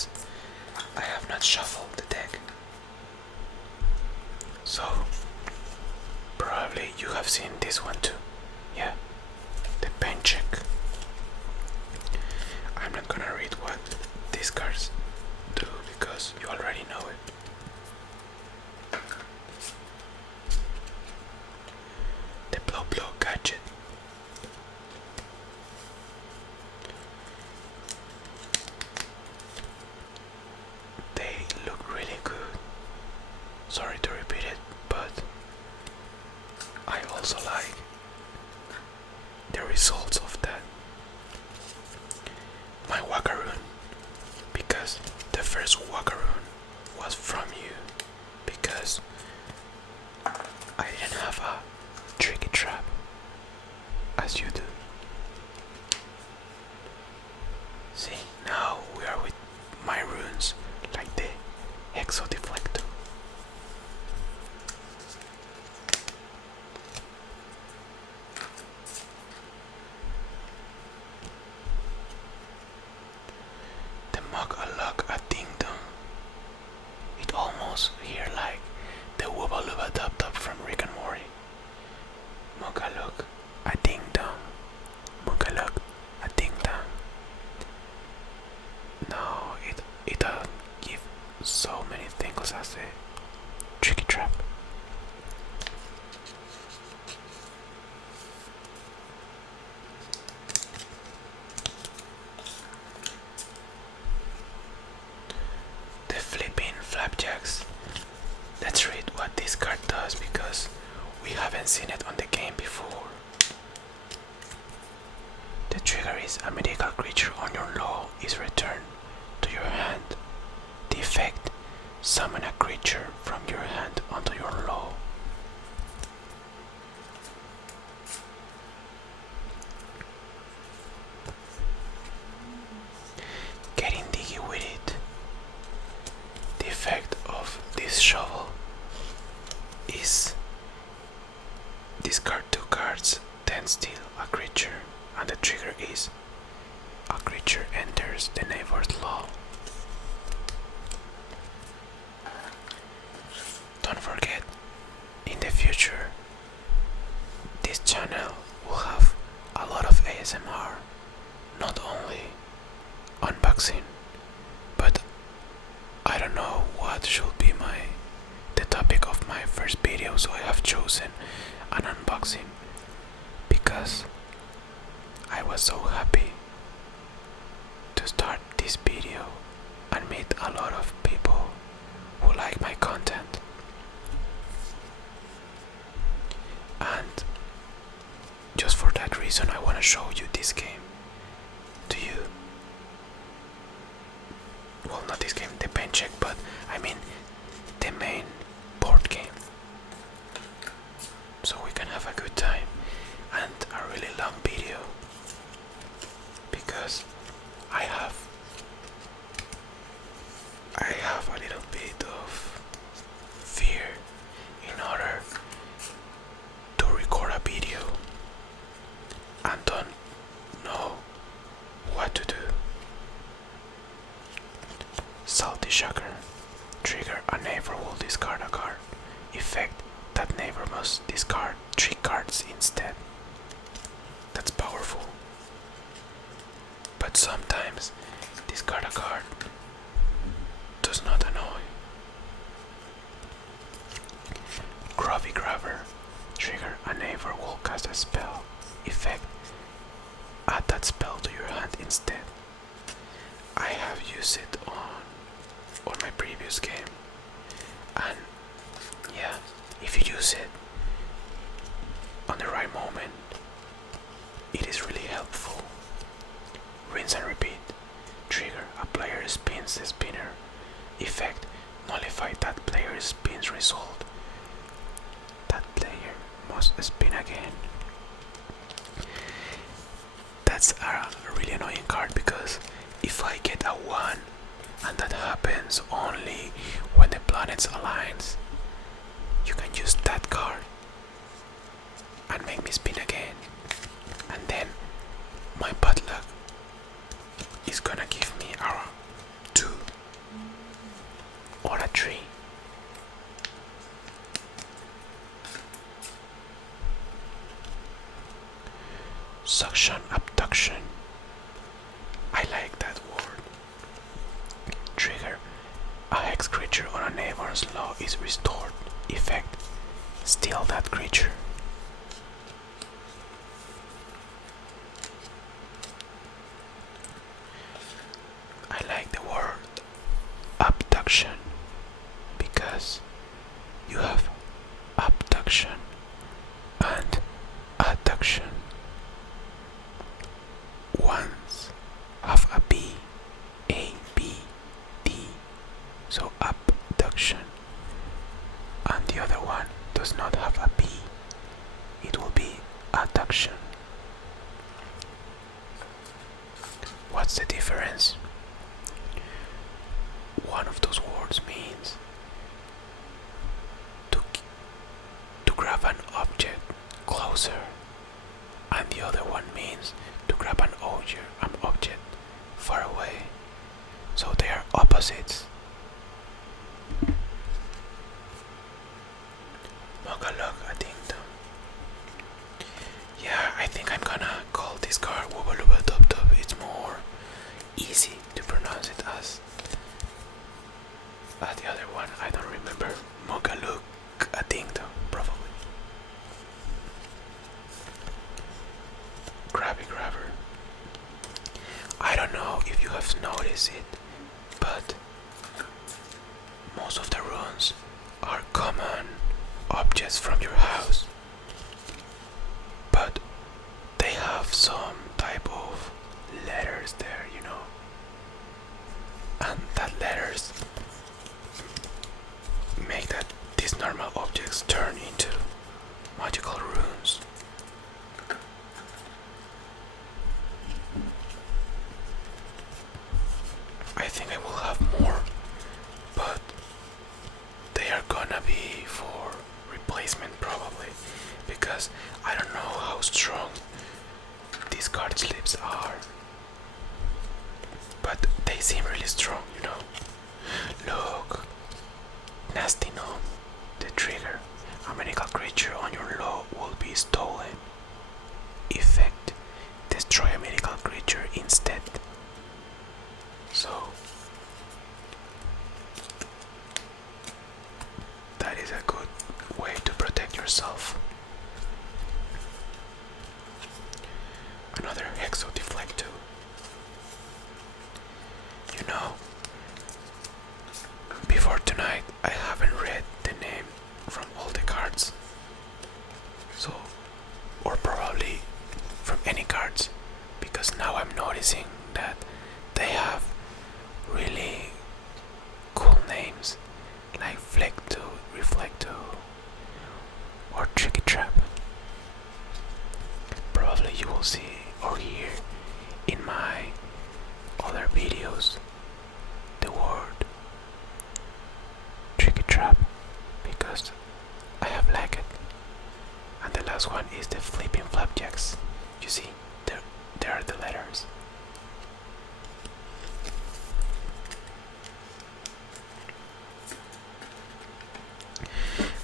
because I have not shuffled the deck. So probably you have seen this one too. Yeah, the pen check. I'm not gonna read what these cards do because you already know it. The blow gadget. They look really good. Sorry to repeat it, but I also like the results of that. My Wakaroon, because the first Wakaroon was from you, because I didn't have a tricky trap as you do. See, now we are with my runes, like the Hexo Deflecto. The Mug a Luck a Ding Dong. It almost here like the Wooba Looba Dub Dub from Rick and Morty. Mug a Luck a Ding Dong. Mug a Luck a Ding Dong. No, it doesn't give so many things as a tricky trap. The flipping flapjacks. Let's read what this card does because we haven't seen it on the game before. The trigger is a mythical creature on your law is returned to your hand. The effect, summon a creature from your hand onto your law. Getting diggy with it. The effect of this shovel is discard 2 cards, then steal a creature, and the trigger is a creature enters the neighbor's law. Don't forget, in the future, this channel will have a lot of ASMR, not only unboxing, but I don't know what should be the topic of my first video, so I have chosen an unboxing because I was so happy to start this video and meet a lot of people who like my content. And just for that reason I want to show you this game to you. Well, not this game, the pen check, but I mean the main board game, so we can have a good time and a really long video because I have a little bit of fear in order to record a video and don't know what to do. Salty Shocker. Trigger, a neighbor will discard a card. Effect, that neighbor must discard 3 cards instead. That's powerful. But sometimes discard a card does not annoy. Grubby Grabber. Trigger, a neighbor will cast a spell. Effect, add that spell to your hand instead. I have used it on my previous game, and yeah, if you use it on the right moment, it is really helpful. Rinse and repeat. Trigger, a player spins the spinner. Effect, nullify that player's spin's result. That player must spin again. That's a really annoying card because if I get a 1, and that happens only when the planets aligns, you can use that card and make me spin again, and then my bad luck is gonna give me a 2 neighbor's law is restored. Effect: steal that creature. I like the word abduction because you have abduction and adduction. Ones have a B, A, B, D, so abduction, and the other one does not have a B, it will be adduction. What's the difference? One of those words means to grab an object closer, and the other one means to grab an object far away. So they are opposites. Mogalog Addington. Yeah, I think I'm gonna call this card Wubbaluba Dub Dub. It's more easy to pronounce it as. The other one, I don't remember. Mogalug Addington, probably. Grabby Grabber. I don't know if you have noticed it, but most of the runes are common objects from your house, but they have some type of letters there, you know, and that letters make that these normal objects turn into magical runes. I think I will have more, but they are gonna be for replacement probably, because I don't know how strong these card slips are, but they seem really strong, you know. Look, Nasty Gnome, the trigger. A magical creature on your law will be stolen. Effect: destroy a magical creature instead. So that is a good way to protect yourself. Another Hexo Deflect 2. You know, before tonight I haven't read the name from all the cards, so, or probably from any cards, because now I'm noticing that they have really cool names like Flecto, Reflecto, or Tricky Trap. Probably you will see or hear in my other videos the word Tricky Trap because I have liked it. And the last one is the Flipping Flapjacks. You see, there are the letters.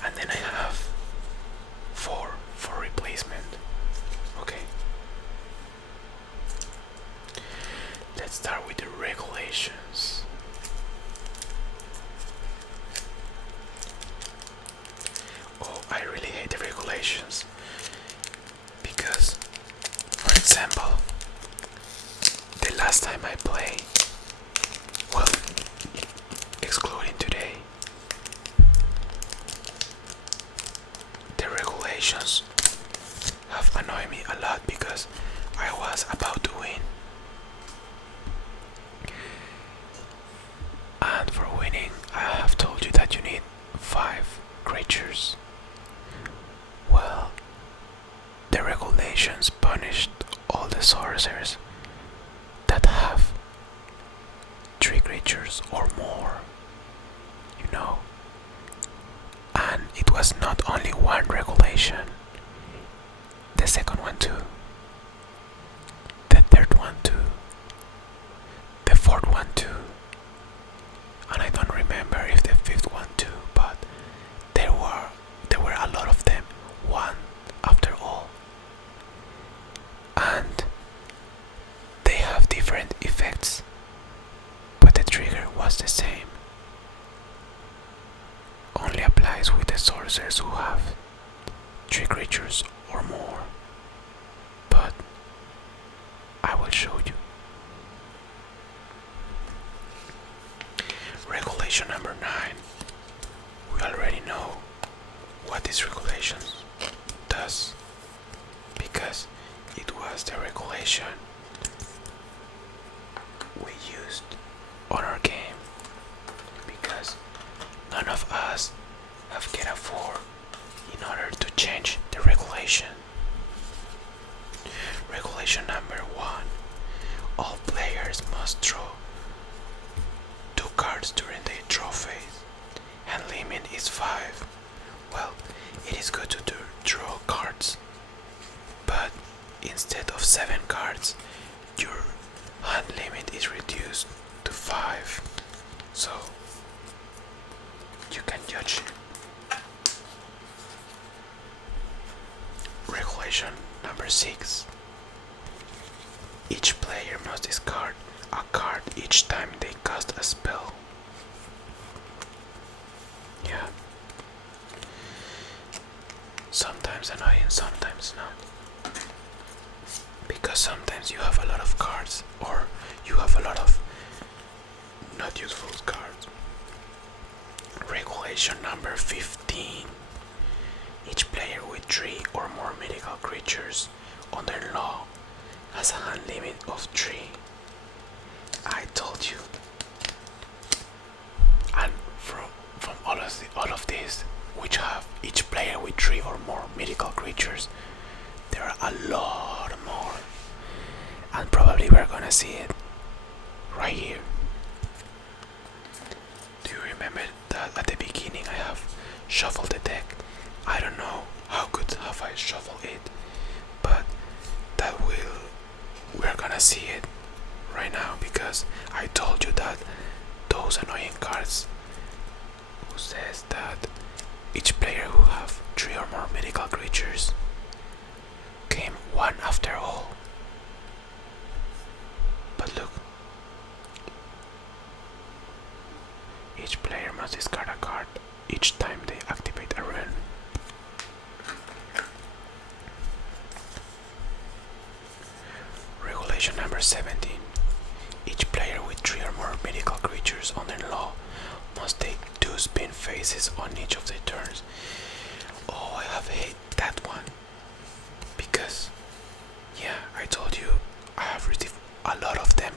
And then I have four for replacement. Okay. Let's start with the regulations. Oh, I really hate the regulations because, for example, the last time I played, well, excluding today, the regulations have annoyed me a lot because I was about to win, and for winning I have told you that you need 5 creatures. Well, the regulations punished all the sorcerers that have 3 creatures or more, you know. And it was not only one regulation, the second one too, the third one too, the fourth one too, and I don't remember if the fifth one too, but there were a lot of them, one after all, and they have different effects, but the trigger was the same. Regulation number 9. We already know what this regulation does because it was the regulation we used on our game, because none of us have get a 4 in order to change the regulation. Regulation number 1. All players must draw 2 cards during the draw phase, and limit is 5. Well, it is good to draw cards, but instead of 7 cards, your hand limit is reduced to 5, so you can judge it. Regulation number 6. Each player must discard a card each time they cast a spell. Yeah. Sometimes annoying, sometimes not. Because sometimes you have a lot of cards, or you have a lot of not useful cards. Regulation number 15. Each player with 3 or more mythical creatures under law has a hand limit of 3. I told you. And from all of this, which have each player with 3 or more mythical creatures, there are a lot more, and probably we're gonna see it right here. Do you remember that at the beginning I have shuffled the deck? I don't know how good have I shuffled it, but we're gonna see it right now, because I told you that those annoying cards who says that each player who have 3 or more mythical creatures came one after all. But look, each player must discard a card each time they activate a rune. Regulation number 17. Each player with 3 or more mythical creatures under law must take 2 spin phases on each of their turns. Oh, I have hate that one, because yeah, I told you I have received a lot of them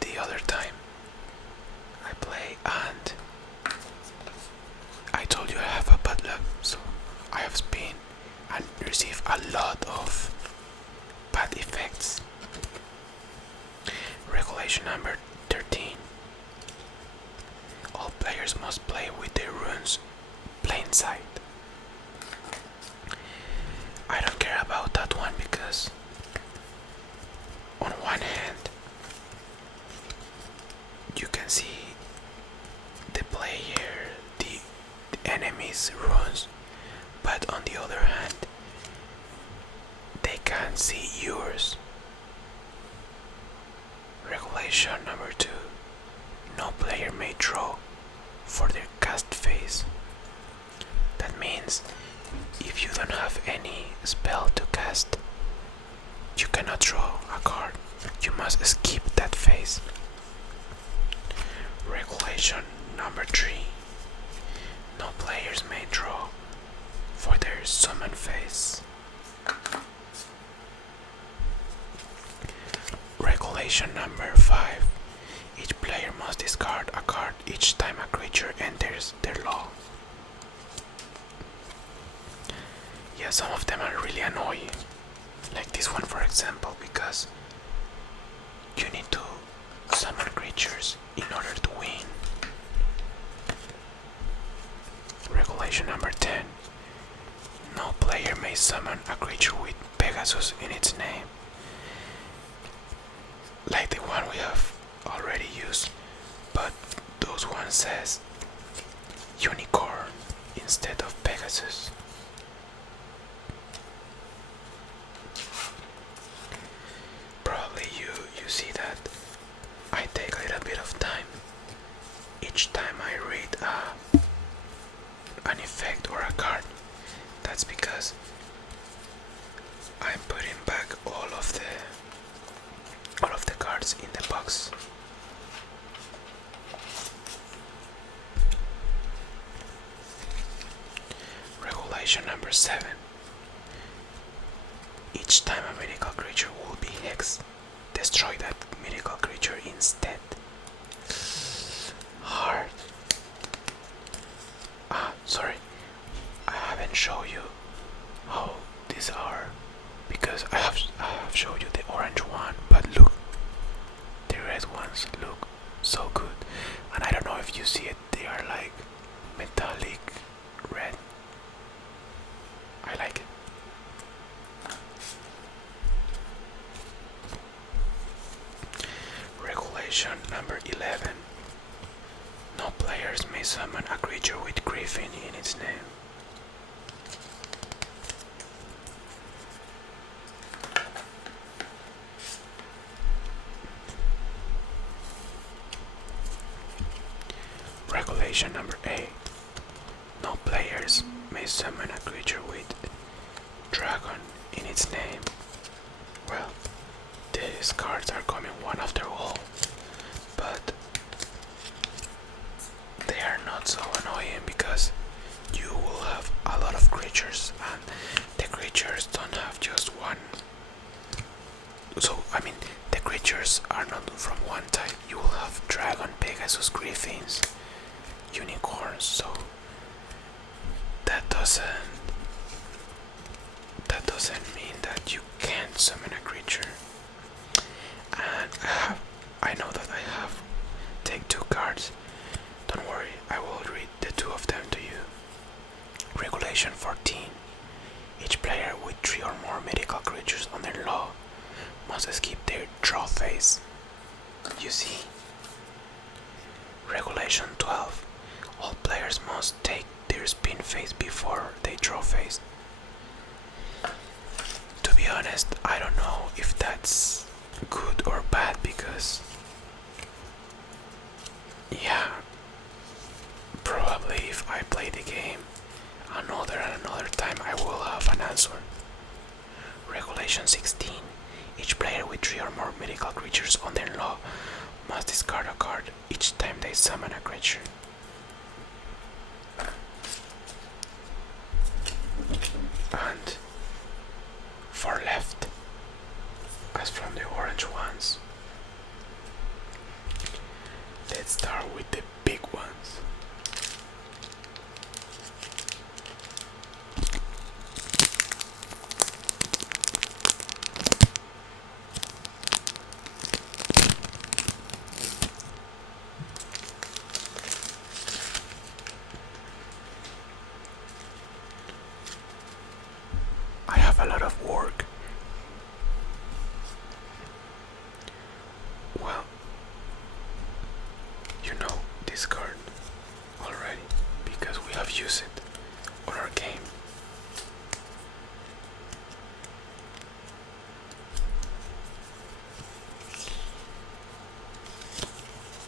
the other time I play, and I told you I have a bad luck, so I have spin and receive a lot of bad effects. Regulation number 13. All players must play with their runes plain sight. I don't care about that one, because on one hand you can see the player, the enemy's runes, but on the other hand they can't see yours. Regulation number 2. No player may draw for their cast phase. That means if you don't have any spell to cast, you cannot draw a card. You must skip that phase. Regulation number 3. No players may draw for their summon phase. Regulation number 5. Each player must discard a card each time a creature enters their law. Yeah, some of them are really annoying. Like this one, for example, because you need to summon creatures in order to win. Regulation number 10. No player may summon a creature with Pegasus in its name. Like the one we have already used, but those one says unicorn instead of Pegasus. Probably you see that I take a little bit of time each time I read an effect or a card. That's because I'm putting back all of the cards in the box. Regulation number 7. Each time a mythical creature will be hexed, destroy that mythical creature instead. Hard. Sorry. I haven't shown you how these are, because I have showed you the orange one, but look, the red ones look so good. And I don't know if you see it, they are like metallic red. I like it. Regulation number 11. No players may summon a creature with Griffin in its name. Regulation number 8. No players may summon a creature with Dragon in its name. Well, these cards are coming one after all, but they are not so annoying because you will have a lot of creatures, and the creatures don't have just one. So, I mean, the creatures are not from one type. You will have Dragon, Pegasus, Griffins, Unicorns, so that doesn't mean that you can't summon a creature. And I know that I have take 2 cards. Don't worry, I will read the 2 of them to you. Regulation 14. Each player with 3 or more mythical creatures on their law must skip their draw phase. You see? Regulation 12. All players must take their spin phase before they draw phase. To be honest, I don't know if that's good or bad, because yeah, probably if I play the game another time I will have an answer. Regulation 16. Each player with 3 or more mythical creatures on their law must discard a card each time they summon a creature. And for left, as from the orange ones, let's start with the big ones. I have a lot of work. Well, you know this card already because we have used it on our game.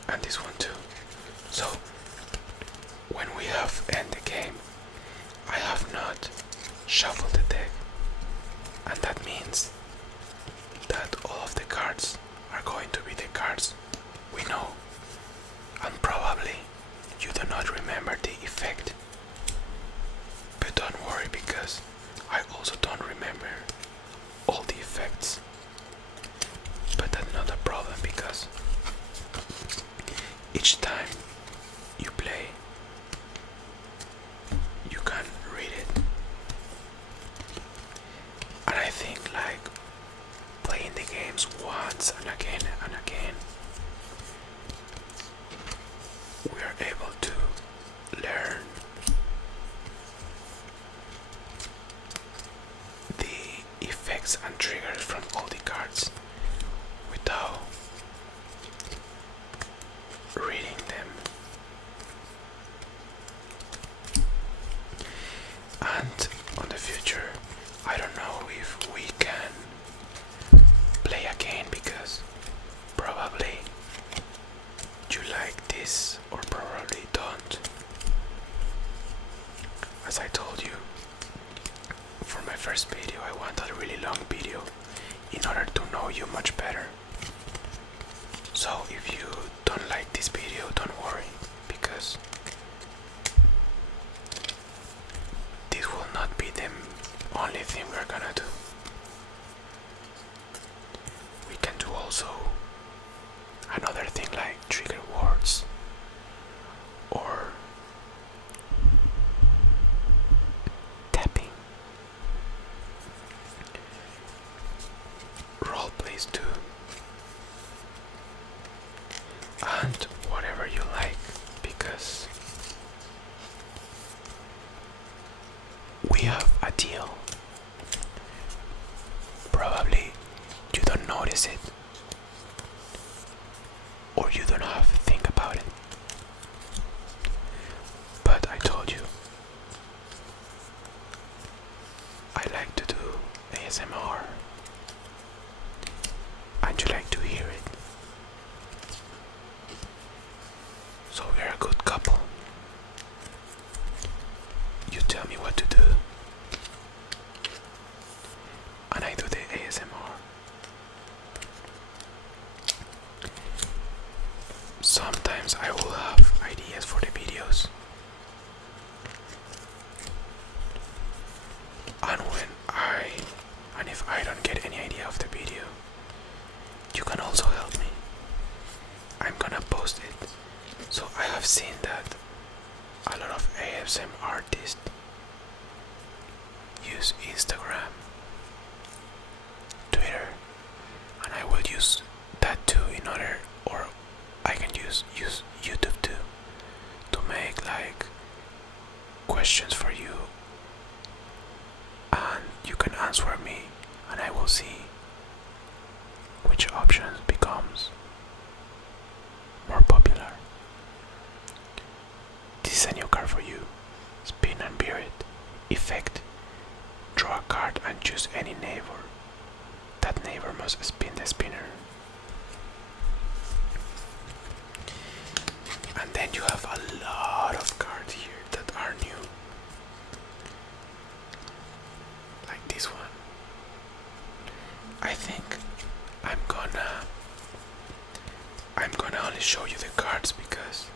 And this one too. So, when we have end the game, I have not shuffled the deck. And that means that all of the cards are going to be the cards we know. And probably you do not remember the effect. But don't worry, because I also don't remember all the effects. But that's not a problem, because each time you play, you can read it. And I think like playing the games once and again, we are able to learn the effects and triggers from all the cards without reading them. And on the future, I don't know if we can play again, because probably you like this or probably don't. As I told you, for my first video I want a really long video in order to know you much better. So if you don't like this video, don't worry, because this will not be think we're gonna do. We can do also another thing like trigger words or tapping, role plays too, and whatever you like, because we have a deal. Probably you don't notice it, or you don't have to think about it, but I told you I like to do ASMR and you like to hear it, so we're a good couple. You tell me what to do and I do the ASMR. Sometimes I will have ideas for the videos, and if I don't get any idea of the video, you can also help me. I'm gonna post it. So I have seen that a lot of ASMR artists use Instagram, Twitter, and I will use that too in order, or I can use YouTube too, to make like questions for you, and you can answer me, and I will see which options becomes more popular. This is a new card for you. Spin and bear it. Effect. Draw a card and choose any neighbor. That neighbor must spin the spinner. And then you have a lot of cards here that are new. Like this one. I think I'm gonna only show you the cards, because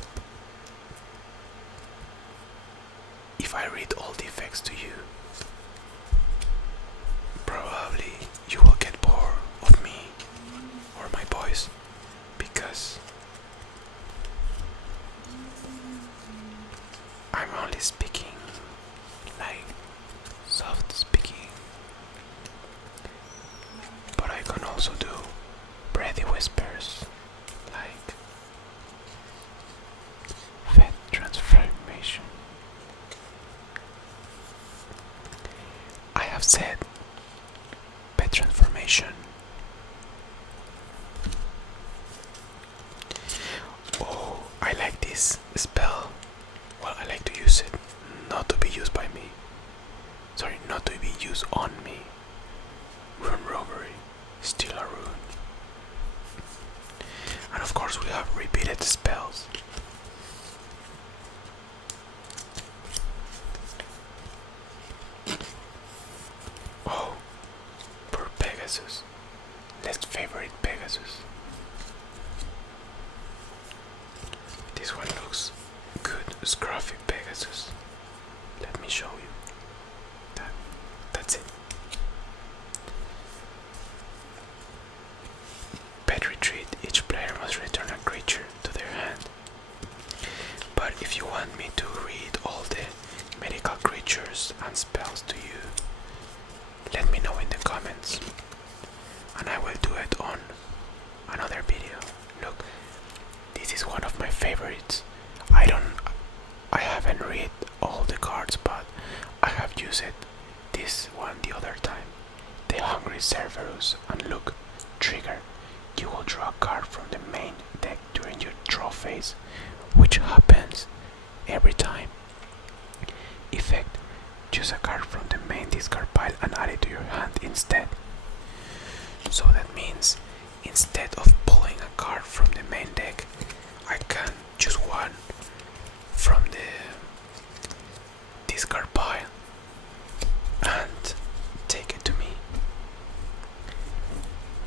if I read all the effects to you, probably you will get bored of me or my voice, because I'm only speaking like soft speaking, but I can also do breathy whispers like fat transformation. I have said pet transformation. Oh, I like this spell. Well, I like to use it not to be used by me. Sorry, not to be used on me. Rune robbery, steal a rune. And of course we have repeated spells. Oh, poor Pegasus. Least favorite Pegasus. This one looks good, scruffy Pegasus. Let me show you. That's it. Pet retreat. Each player must return a creature to their hand. But if you want me to read all the medical creatures and spells to you, let me know in the comments, and I will do it on another video. Look, this is one of my favorites. I haven't read all the cards, but I have used it, this one the other time. The Hungry Cerberus, and look, trigger. You will draw a card from the main deck during your draw phase, which happens every time. Effect. Choose a card from the main discard pile and add it to your hand instead. So that means instead of pulling a card from the main deck, I can choose one from the discard pile and take it to me.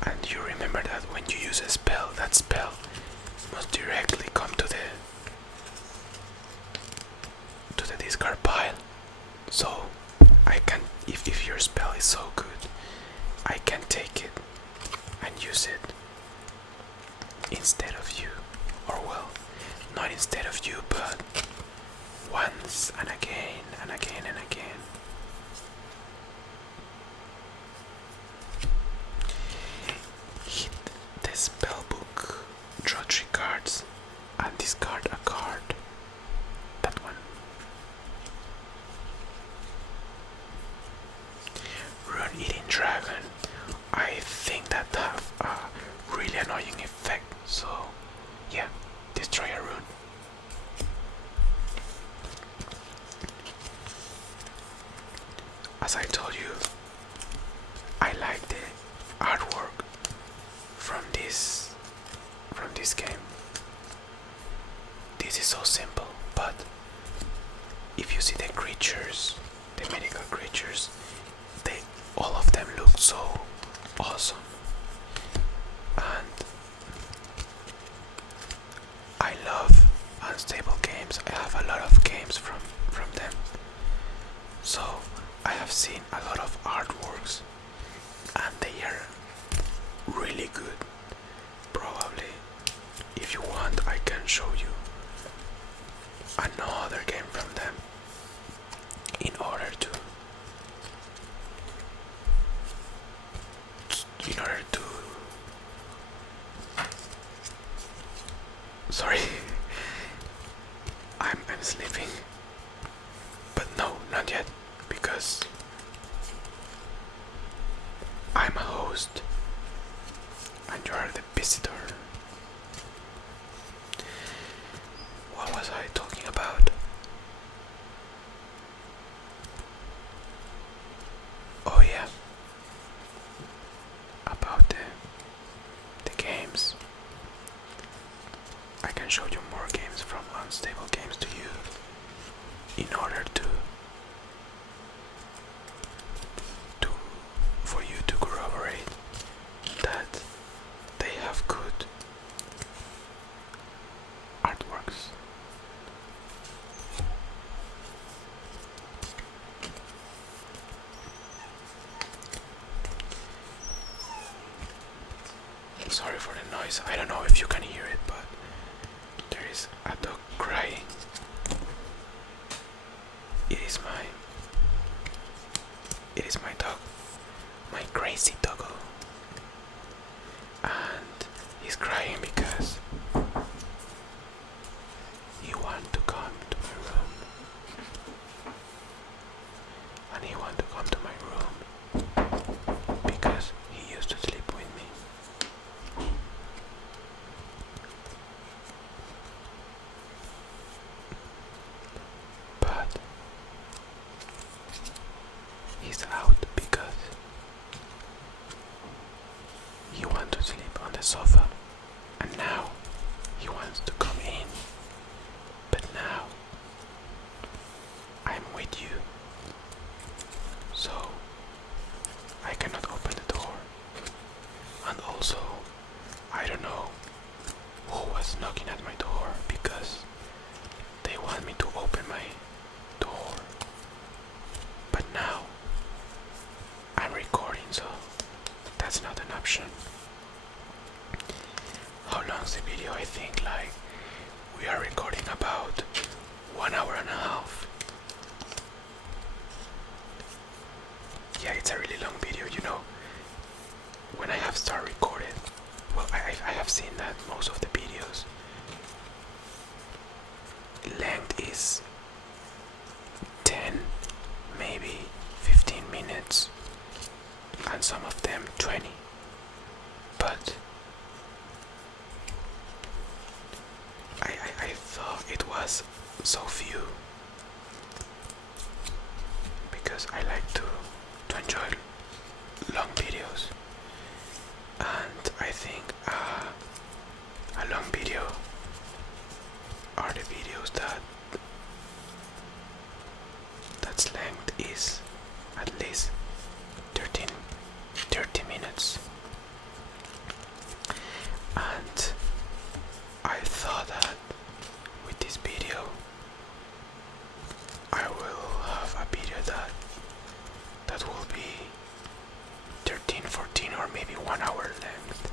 And you remember that when you use a spell, that spell must directly come to the discard pile. So I can, if your spell is instead of you. Or well, not instead of you, but once and again and again and again. Hit the spellbook, draw 3 cards, and discard a card. That one. Rune Eating Dragon. I think that have a really annoying effect, so yeah, destroy a rune. As I told you, I like the artwork from this game. This is so simple, but if you see the creatures, the medical creatures, all of them look so awesome. And I love Unstable games. I have a lot of games from them. So I have seen a lot of artworks and they are really good. Probably if you want I can show you another game from them in order to sorry, I'm sleeping, but no, not yet, because I'm a host and you are the visitor. What was I talking about? Oh yeah, about the games. I can show you more games from Unstable Games to you in order for you to corroborate that they have good artworks. Sorry for the noise. I don't know if you can hear it, but there is a dog crying. It is my dog, my crazy doggo, and he's crying because he wants to come to my room, and he wants to come to my room because he used to sleep with me. But he's out because he wants to sleep on the sofa, and now he wants to come in. But now I'm with you, so I cannot open the door. And also, I don't know who was knocking at my door because they want me to open my door. But now I'm recording, so that's not an option. How long's the video? I think like we are recording about 1 hour and a half. Yeah, it's a really long video, you know. When I have started recording, well, I have seen that most of the videos length is 10, maybe 15 minutes, and some of them 20. But I thought it was so few because I like to enjoy long videos, and I think a long video are the videos that's length is at least 30 minutes. And I thought that with this video I will have a video that will be 13, 14 or maybe 1 hour length.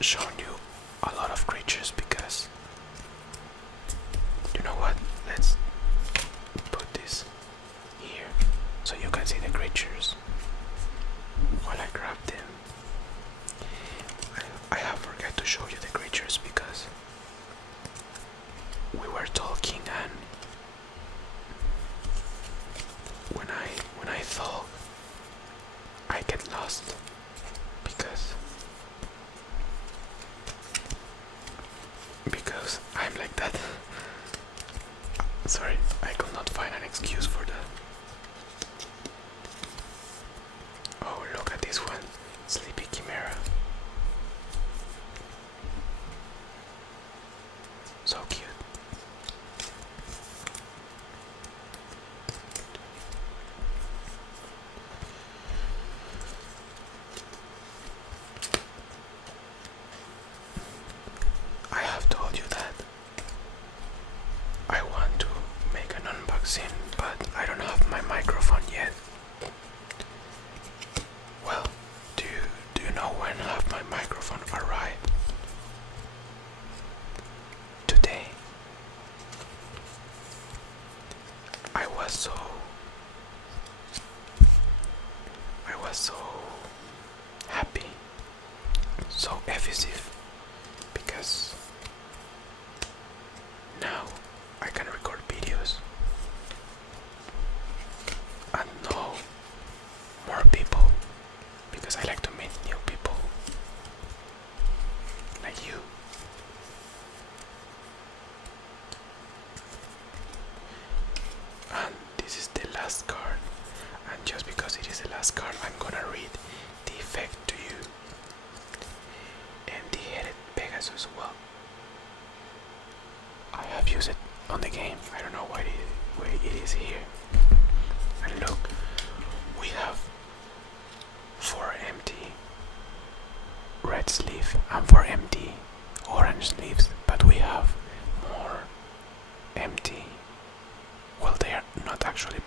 shown you a lot of creatures because you know what? Let's put this here so you can see the creatures while I grab them. I have forgot to show you the creatures because we were talking, and when I thought I get lost because I'm like that. Sorry, I could not find an excuse for that. Oh, look at this one, Sleepy Chimera. So cute. I have told you that I want to make an unboxing, but I don't have my microphone yet. Well, do you know when have my microphone arrived? Today. I was so happy, so effusive, because now I can record videos and know more people, because I like to meet new people like you. And this is the last card, and just because it is the last card, I'm gonna read the effect to you. Empty-headed Pegasus. Well, I have used it on the game. I don't know why it is here. And look, we have 4 empty red sleeves and 4 empty orange sleeves, but we have more empty. Well, they are not actually